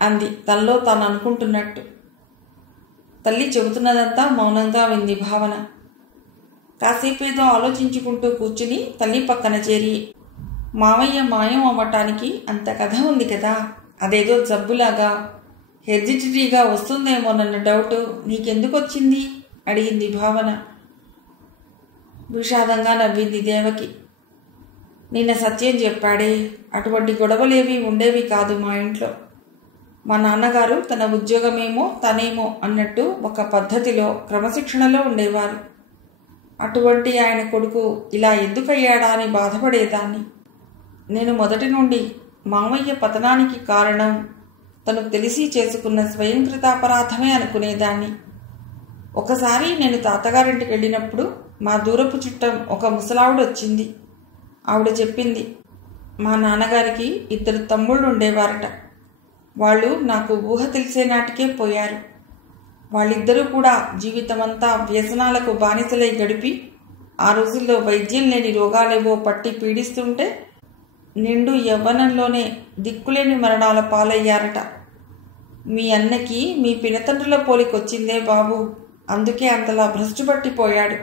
అంది తనలో తాను అనుకుంటున్నట్టు. తల్లి చెబుతున్నదంతా మౌనంగా వింది భావన. కాసేపేదో ఆలోచించుకుంటూ కూర్చుని తల్లి పక్కన చేరి, మావయ్య మాయం అవ్వటానికి అంత కథ ఉంది కదా, అదేదో జబ్బులాగా హెరిడిటరీగా వస్తుందేమోనన్న డౌట్ నీకెందుకు వచ్చింది అడిగింది భావన. విషాదంగా నవ్వింది దేవకి. నిన్న సత్యం చెప్పాడే, అటువంటి గొడవలేవి ఉండేవి కాదు మా ఇంట్లో. మా నాన్నగారు తన ఉద్యోగమేమో తనేమో అన్నట్టు ఒక పద్ధతిలో క్రమశిక్షణలో ఉండేవారు. అటువంటి ఆయన కొడుకు ఇలా ఎందుకయ్యాడా అని బాధపడేదాన్ని. నేను మొదటి నుండి మామయ్య పతనానికి కారణం తనకు తెలిసి చేసుకున్న స్వయంకృతాపరాధమే అనుకునేదాన్ని. ఒకసారి నేను తాతగారింటికి వెళ్ళినప్పుడు మా దూరపు చుట్టం ఒక ముసలావిడ వచ్చింది. ఆవిడ చెప్పింది, మా నాన్నగారికి 2 తమ్ముళ్ళు ఉండేవారట. వాళ్ళు నాకు ఊహ తెలిసే నాటికే పోయారు. వాళ్ళిద్దరూ కూడా జీవితమంతా వ్యసనాలకు బానిసలై గడిపి ఆ రోజుల్లో వైద్యం లేని రోగాలేవో పట్టి పీడిస్తుంటే నిండు యవ్వనంలోనే దిక్కులేని మరణాల పాలయ్యారట. మీ అన్నకి మీ పినతండ్రుల పోలికొచ్చిందే బాబు, అందుకే అంతలా భ్రష్టు పట్టిపోయాడు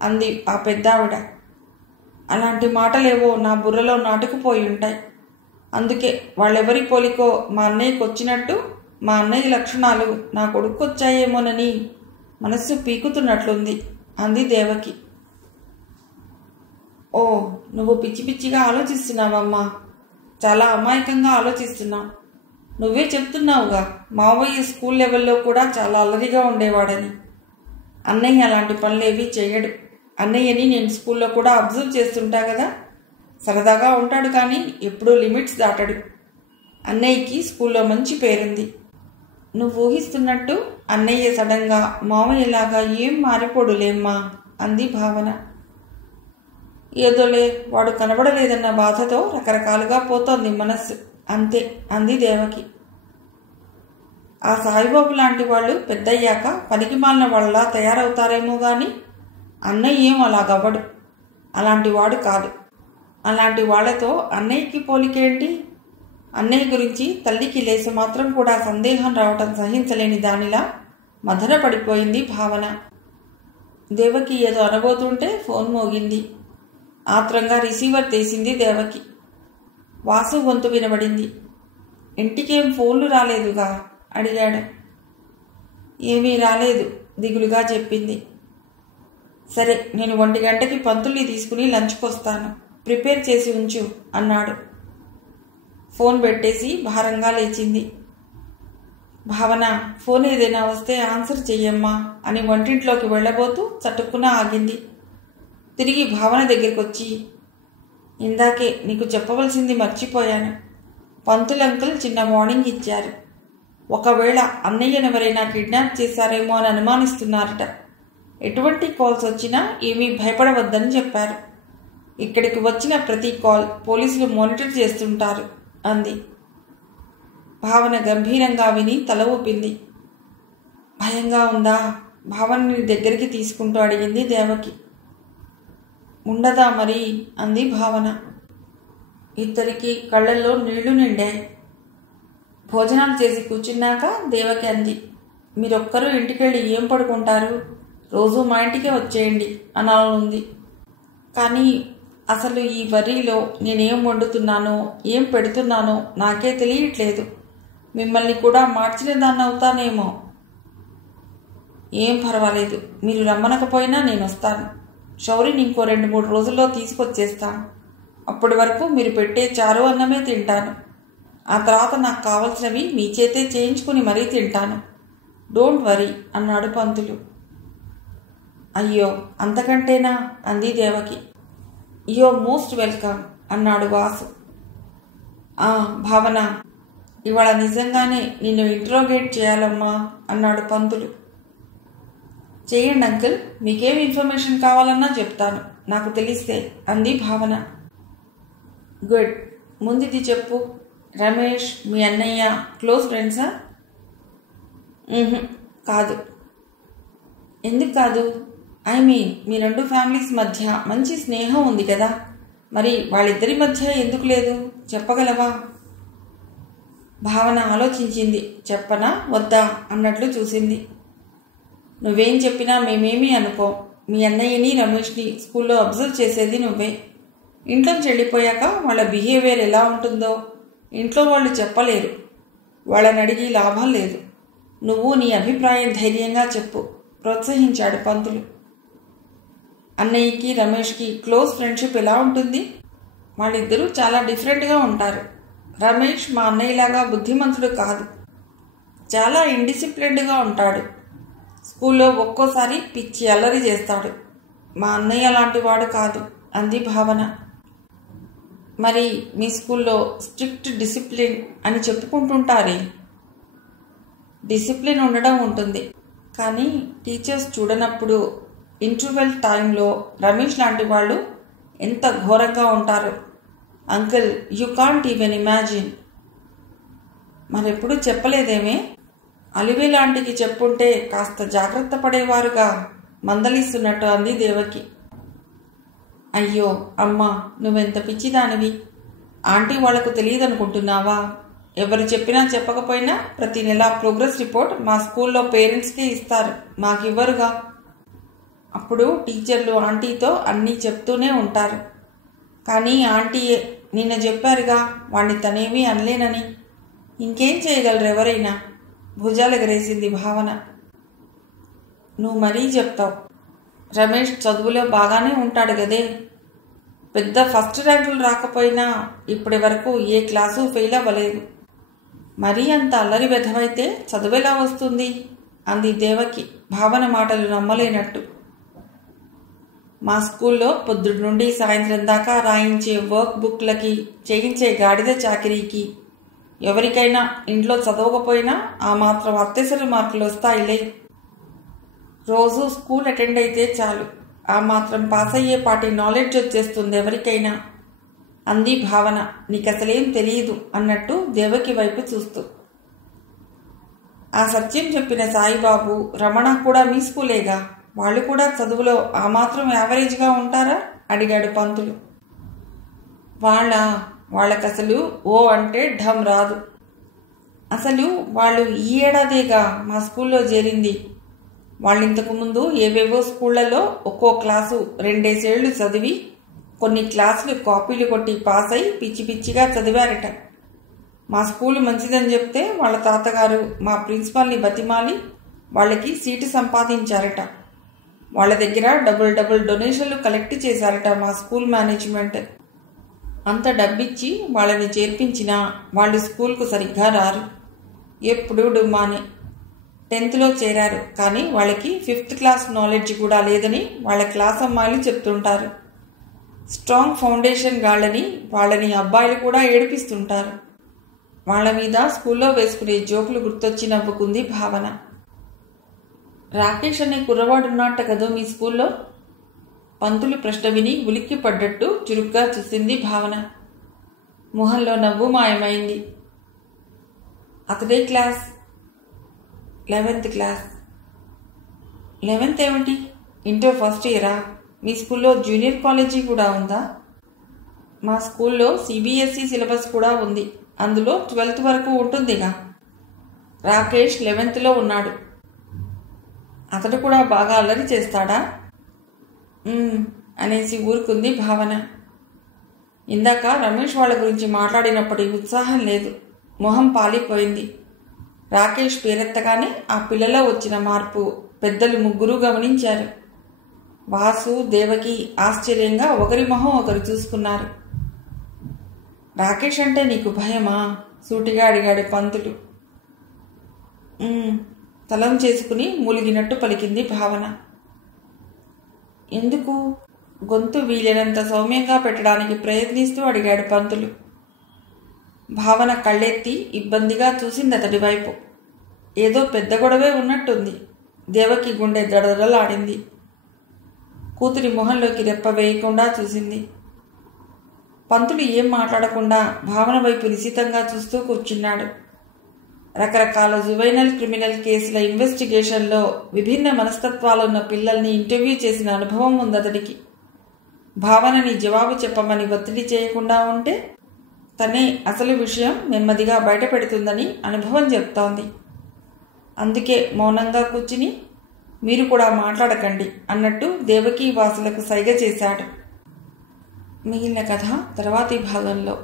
అంది ఆ పెద్దావిడ. అలాంటి మాటలేవో నా బుర్రలో నాటుకుపోయి ఉంటాయి. అందుకే వాళ్ళెవరి పోలికో మా అన్నయ్యకి వచ్చినట్టు మా అన్నయ్య లక్షణాలు నా కొడుకు వచ్చాయేమోనని మనస్సు పీకుతున్నట్లుంది అంది దేవకి. ఓ, నువ్వు పిచ్చి పిచ్చిగా ఆలోచిస్తున్నావమ్మా, చాలా అమాయకంగా ఆలోచిస్తున్నావు. నువ్వే చెప్తున్నావుగా మావయ్య స్కూల్ లెవెల్లో కూడా చాలా అల్లరిగా ఉండేవాడని. అన్నయ్య అలాంటి పనులేవి చేయడు. అన్నయ్యని నేను స్కూల్లో కూడా అబ్జర్వ్ చేస్తుంటా కదా. సరదాగా ఉంటాడు కానీ ఎప్పుడూ లిమిట్స్ దాటడు. అన్నయ్యకి స్కూల్లో మంచి పేరుంది. నువ్వు ఊహిస్తున్నట్టు అన్నయ్య సడన్గా మామయ్యలాగా ఏం మారిపోడులేమ్మా అంది భావన. ఏదోలే, వాడు కనబడలేదన్న బాధతో రకరకాలుగా పోతోంది మనస్సు, అంతే అంది దేవకి. ఆ సాయిబాబు లాంటి వాళ్ళు పెద్దయ్యాక పనికి మాలిన వాళ్ళలా తయారవుతారేమో గాని అన్నయ్య ఏం అలాగవ్వడు. అలాంటి వాడు కాదు. అలాంటి వాళ్లతో అన్నయ్యకి పోలికేంటి? అన్నయ్య గురించి తల్లికి లేసు మాత్రం కూడా సందేహం రావటం సహించలేని దానిలా మదన పడిపోయింది భావన. దేవకి ఏదో అనబోతుంటే ఫోన్ మోగింది. ఆత్రంగా రిసీవర్ తీసింది దేవకి. వాసు గొంతు వినబడింది. ఇంటికేం ఫోన్లు రాలేదుగా అడిగాడు. ఏమీ రాలేదు దిగులుగా చెప్పింది. సరే, నేను 1 గంటకి పంతుల్ని తీసుకుని లంచ్కి వస్తాను, ప్రిపేర్ చేసి ఉంచు అన్నాడు. ఫోన్ పెట్టేసి భారంగా లేచింది. భావన, ఫోన్ ఏదైనా వస్తే ఆన్సర్ చెయ్యమ్మా అని వంటింట్లోకి వెళ్ళబోతూ చటుక్కున ఆగింది. తిరిగి భావన దగ్గరికి వచ్చి, ఇందాకే నీకు చెప్పవలసింది మర్చిపోయాను. పంతులు అంకుల్ చిన్న వార్నింగ్ ఇచ్చారు. ఒకవేళ అన్నయ్యనెవరైనా కిడ్నాప్ చేశారేమో అని అనుమానిస్తున్నారట. ఎటువంటి కాల్స్ వచ్చినా ఏమీ భయపడవద్దని చెప్పారు. ఇక్కడికి వచ్చిన ప్రతి కాల్ పోలీసులు మానిటర్ చేస్తుంటారు అంది. భావన గంభీరంగా విని తల ఊపింది. భయంగా ఉందా? భావనని దగ్గరికి తీసుకుంటూ అడిగింది దేవకి. ఉండదా మరి అంది భావన. ఇద్దరికి కళ్ళల్లో నీళ్లు నిండాయి. భోజనాలు చేసి కూర్చున్నాక దేవకి అంది, మీరొక్కరూ ఇంటికెళ్ళి ఏం పడుకుంటారు? రోజు మా ఇంటికే వచ్చేయండి అనాలనుంది. కానీ అసలు ఈ వరిలో నేనేం వండుతున్నానో ఏం పెడుతున్నానో నాకే తెలియట్లేదు. మిమ్మల్ని కూడా మార్చిన దాన్ని అవుతానేమో. ఏం పర్వాలేదు, మీరు రమ్మనకపోయినా నేను వస్తాను. శౌరిని ఇంకో 2-3 రోజుల్లో తీసుకొచ్చేస్తాను. అప్పటి వరకు మీరు పెట్టే చారు అన్నమే తింటాను. ఆ తర్వాత నాకు కావలసినవి మీ చేతే చేయించుకుని మరీ తింటాను. డోంట్ వరీ అన్నాడు పంతులు. అయ్యో, అంతకంటేనా అంది దేవకి. యో మోస్ట్ వెల్కమ్ అన్నాడు వాసు. భావన, ఇవాళ నిజంగానే నిన్ను ఇంట్రోగేట్ చేయాలమ్మా అన్నాడు పంతులు. చేయండి అంకుల్, మీకేం ఇన్ఫర్మేషన్ కావాలన్నా చెప్తాను, నాకు తెలిస్తే అంది భావన. గుడ్, ముందుది చెప్పు. రమేష్ మీ అన్నయ్య క్లోజ్ ఫ్రెండ్సా? కాదు. ఎందుకు కాదు? ఐ మీన్ మీ 2 ఫ్యామిలీస్ మధ్య మంచి స్నేహం ఉంది కదా, మరి వాళ్ళిద్దరి మధ్య ఎందుకు లేదు చెప్పగలవా? భావన ఆలోచించింది. చెప్పనా వద్దా అన్నట్లు చూసింది. నువ్వేం చెప్పినా మేమేమీ అనుకో. మీ అన్నయ్యని రమేష్ని స్కూల్లో అబ్జర్వ్ చేసేది నువ్వే. ఇంట్లోంచి వెళ్ళిపోయాక వాళ్ళ బిహేవియర్ ఎలా ఉంటుందో ఇంట్లో వాళ్ళు చెప్పలేరు. వాళ్ళని అడిగి లాభం లేదు. నువ్వు నీ అభిప్రాయం ధైర్యంగా చెప్పు ప్రోత్సహించాడు పంతులు. అన్నయ్యకి రమేష్కి క్లోజ్ ఫ్రెండ్షిప్ ఎలా ఉంటుంది? వాళ్ళిద్దరూ చాలా డిఫరెంట్గా ఉంటారు. రమేష్ మా అన్నయ్యలాగా బుద్ధిమంతుడు కాదు. చాలా ఇండిసిప్లిన్డ్గా ఉంటాడు. స్కూల్లో ఒక్కోసారి పిచ్చి అల్లరి చేస్తాడు. మా అన్నయ్య లాంటి వాడు కాదు అంది భావన. మరి మీ స్కూల్లో స్ట్రిక్ట్ డిసిప్లిన్ అని చెప్పుకుంటుంటారే? డిసిప్లిన్ ఉండడం ఉంటుంది, కానీ టీచర్స్ చూడనప్పుడు ఇంటర్వెల్ టైంలో రమేష్ లాంటి వాళ్ళు ఎంత ఘోరంగా ఉంటారు uncle, you can't even imagine. మరెప్పుడు చెప్పలేదేమే? అలివే లాంటికి చెప్పుంటే కాస్త జాగ్రత్త పడేవారుగా మందలిస్తున్నట్టు అంది దేవకి. అయ్యో అమ్మా, నువ్వెంత పిచ్చిదానివి. ఆంటీ వాళ్లకు తెలియదనుకుంటున్నావా? ఎవరు చెప్పినా చెప్పకపోయినా ప్రతి నెల ప్రోగ్రెస్ రిపోర్ట్ మా స్కూల్లో పేరెంట్స్కే ఇస్తారు, మాకివ్వరుగా. అప్పుడు టీచర్లు ఆంటీతో అన్నీ చెప్తూనే ఉంటారు. కానీ ఆంటీయే నిన్న చెప్పారుగా వాణ్ణి తనేమీ అనలేనని. ఇంకేం చేయగలరు ఎవరైనా? భుజాలెగరేసింది భావన. నువ్వు మరీ చెప్తావు. రమేష్ చదువులో బాగానే ఉంటాడు గదే. పెద్ద ఫస్ట్ ర్యాంకులు రాకపోయినా ఇప్పటి వరకు ఏ క్లాసు ఫెయిల్ అవ్వలేదు. మరీ అంత అల్లరి వెధవైతే చదువెలా వస్తుంది అంది దేవకి భావన మాటలు నమ్మలేనట్టు. మా స్కూల్లో పొద్దుటి నుండి సాయంత్రం దాకా రాయించే వర్క్ బుక్లకి, చేయించే గాడిద చాకిరీకి ఎవరికైనా ఇంట్లో చదవకపోయినా ఆ మాత్రం అత్యవసర మార్కులు వస్తాయిలే. రోజు స్కూల్ అటెండ్ అయితే చాలు, ఆ మాత్రం పాస్ అయ్యే పాటి నాలెడ్జ్ వచ్చేస్తుంది ఎవరికైనా అంది భావన. నీకసలేం తెలియదు అన్నట్టు దేవకి వైపు చూస్తూ. ఆ సత్యం చెప్పిన సాయిబాబు, రమణ కూడా మీ స్కూలేగా, వాళ్ళు కూడా చదువులో ఆ మాత్రం యావరేజ్గా ఉంటారా అడిగాడు పంతులు. వాళ్ళకసలు ఓ అంటే ఢమ్ రాదు. అసలు వాళ్ళు ఈ ఏడాదేగా మా స్కూల్లో చేరింది. వాళ్ళింతకు ముందు ఏవేవో స్కూళ్లలో ఒక్కో క్లాసు 2 ఏళ్ళు చదివి కొన్ని క్లాసులు కాపీలు కొట్టి పాస్ అయి పిచ్చి పిచ్చిగా చదివారట. మా స్కూలు మంచిదని చెప్తే వాళ్ళ తాతగారు మా ప్రిన్సిపాల్ని బతిమాలి వాళ్ళకి సీటు సంపాదించారట. వాళ్ళ దగ్గర డబుల్ డొనేషన్లు కలెక్ట్ చేశారట మా స్కూల్ మేనేజ్మెంట్. అంత డబ్బిచ్చి వాళ్ళని చేర్పించినా వాళ్ళు స్కూల్కు సరిగ్గా రారు. ఎప్పుడూ డుమ్మానే. 10th చేరారు, కానీ వాళ్ళకి 5th క్లాస్ నాలెడ్జ్ కూడా లేదని వాళ్ళ క్లాస్ అమ్మాయిలు చెప్తుంటారు. స్ట్రాంగ్ ఫౌండేషన్ గాళ్ళని వాళ్ళని అబ్బాయిలు కూడా ఏడిపిస్తుంటారు. వాళ్ళ మీద స్కూల్లో వేసుకునే జోకులు గుర్తొచ్చి నవ్వుకుంది భావన. రాకేష్ అనే కుర్రవాడున్నట్ట కదో మీ స్కూల్లో? పంతులు ప్రశ్న విని ఉలిక్కి పడ్డట్టు చురుగ్గా చూసింది భావన. మొహంలో నవ్వు మాయమైంది. అతడే క్లాస్? 11th class. 11th ఏమిటి? ఇంటర్ ఫస్ట్ ఇయరా? మీ స్కూల్లో జూనియర్ కాలేజీ కూడా ఉందా? మా స్కూల్లో CBSE సిలబస్ కూడా ఉంది. అందులో 12th వరకు ఉంటుందిగా. రాకేష్ 11th ఉన్నాడు. అతడు కూడా బాగా అల్లరి చేస్తాడా? అనేసి ఊరుకుంది భావన. ఇందాక రమేష్ వాళ్ళ గురించి మాట్లాడినప్పటి ఉత్సాహం లేదు. మొహం పాలిపోయింది. రాకేష్ పేరెత్తగానే ఆ పిల్లలో వచ్చిన మార్పు పెద్దలు ముగ్గురు గమనించారు. వాసు, దేవకి ఆశ్చర్యంగా ఒకరి మొహం ఒకరు చూసుకున్నారు. రాకేష్ అంటే నీకు భయమా? సూటిగా అడిగాడు పంతులు. తలం చేసుకుని మూలిగినట్టు పలికింది భావన. ఎందుకు? గొంతు వీలైనంత సౌమ్యంగా పెట్టడానికి ప్రయత్నిస్తూ అడిగాడు పంతులు. భావన కళ్ళెత్తి ఇబ్బందిగా చూసింది అతడి వైపు. ఏదో పెద్ద గొడవే ఉన్నట్టుంది. దేవకి గుండె దడదడలాడింది. కూతురి మొహంలోకి రెప్ప వేయకుండా చూసింది. పంతులు ఏం మాట్లాడకుండా భావన వైపు నిశితంగా చూస్తూ కూర్చున్నాడు. రకరకాల జువైనల్ క్రిమినల్ కేసుల ఇన్వెస్టిగేషన్లో విభిన్న మనస్తత్వాలున్న పిల్లల్ని ఇంటర్వ్యూ చేసిన అనుభవం ఉంది అతడికి. భావనని జవాబు చెప్పమని ఒత్తిడి చేయకుండా ఉంటే తనే అసలు విషయం నెమ్మదిగా బయటపెడుతుందని అనుభవం చెప్తోంది. అందుకే మౌనంగా కూర్చుని మీరు కూడా మాట్లాడకండి అన్నట్టు దేవకి వాసులకు సైగ చేశాడు. మిగిలిన కథ తర్వాతి భాగంలో.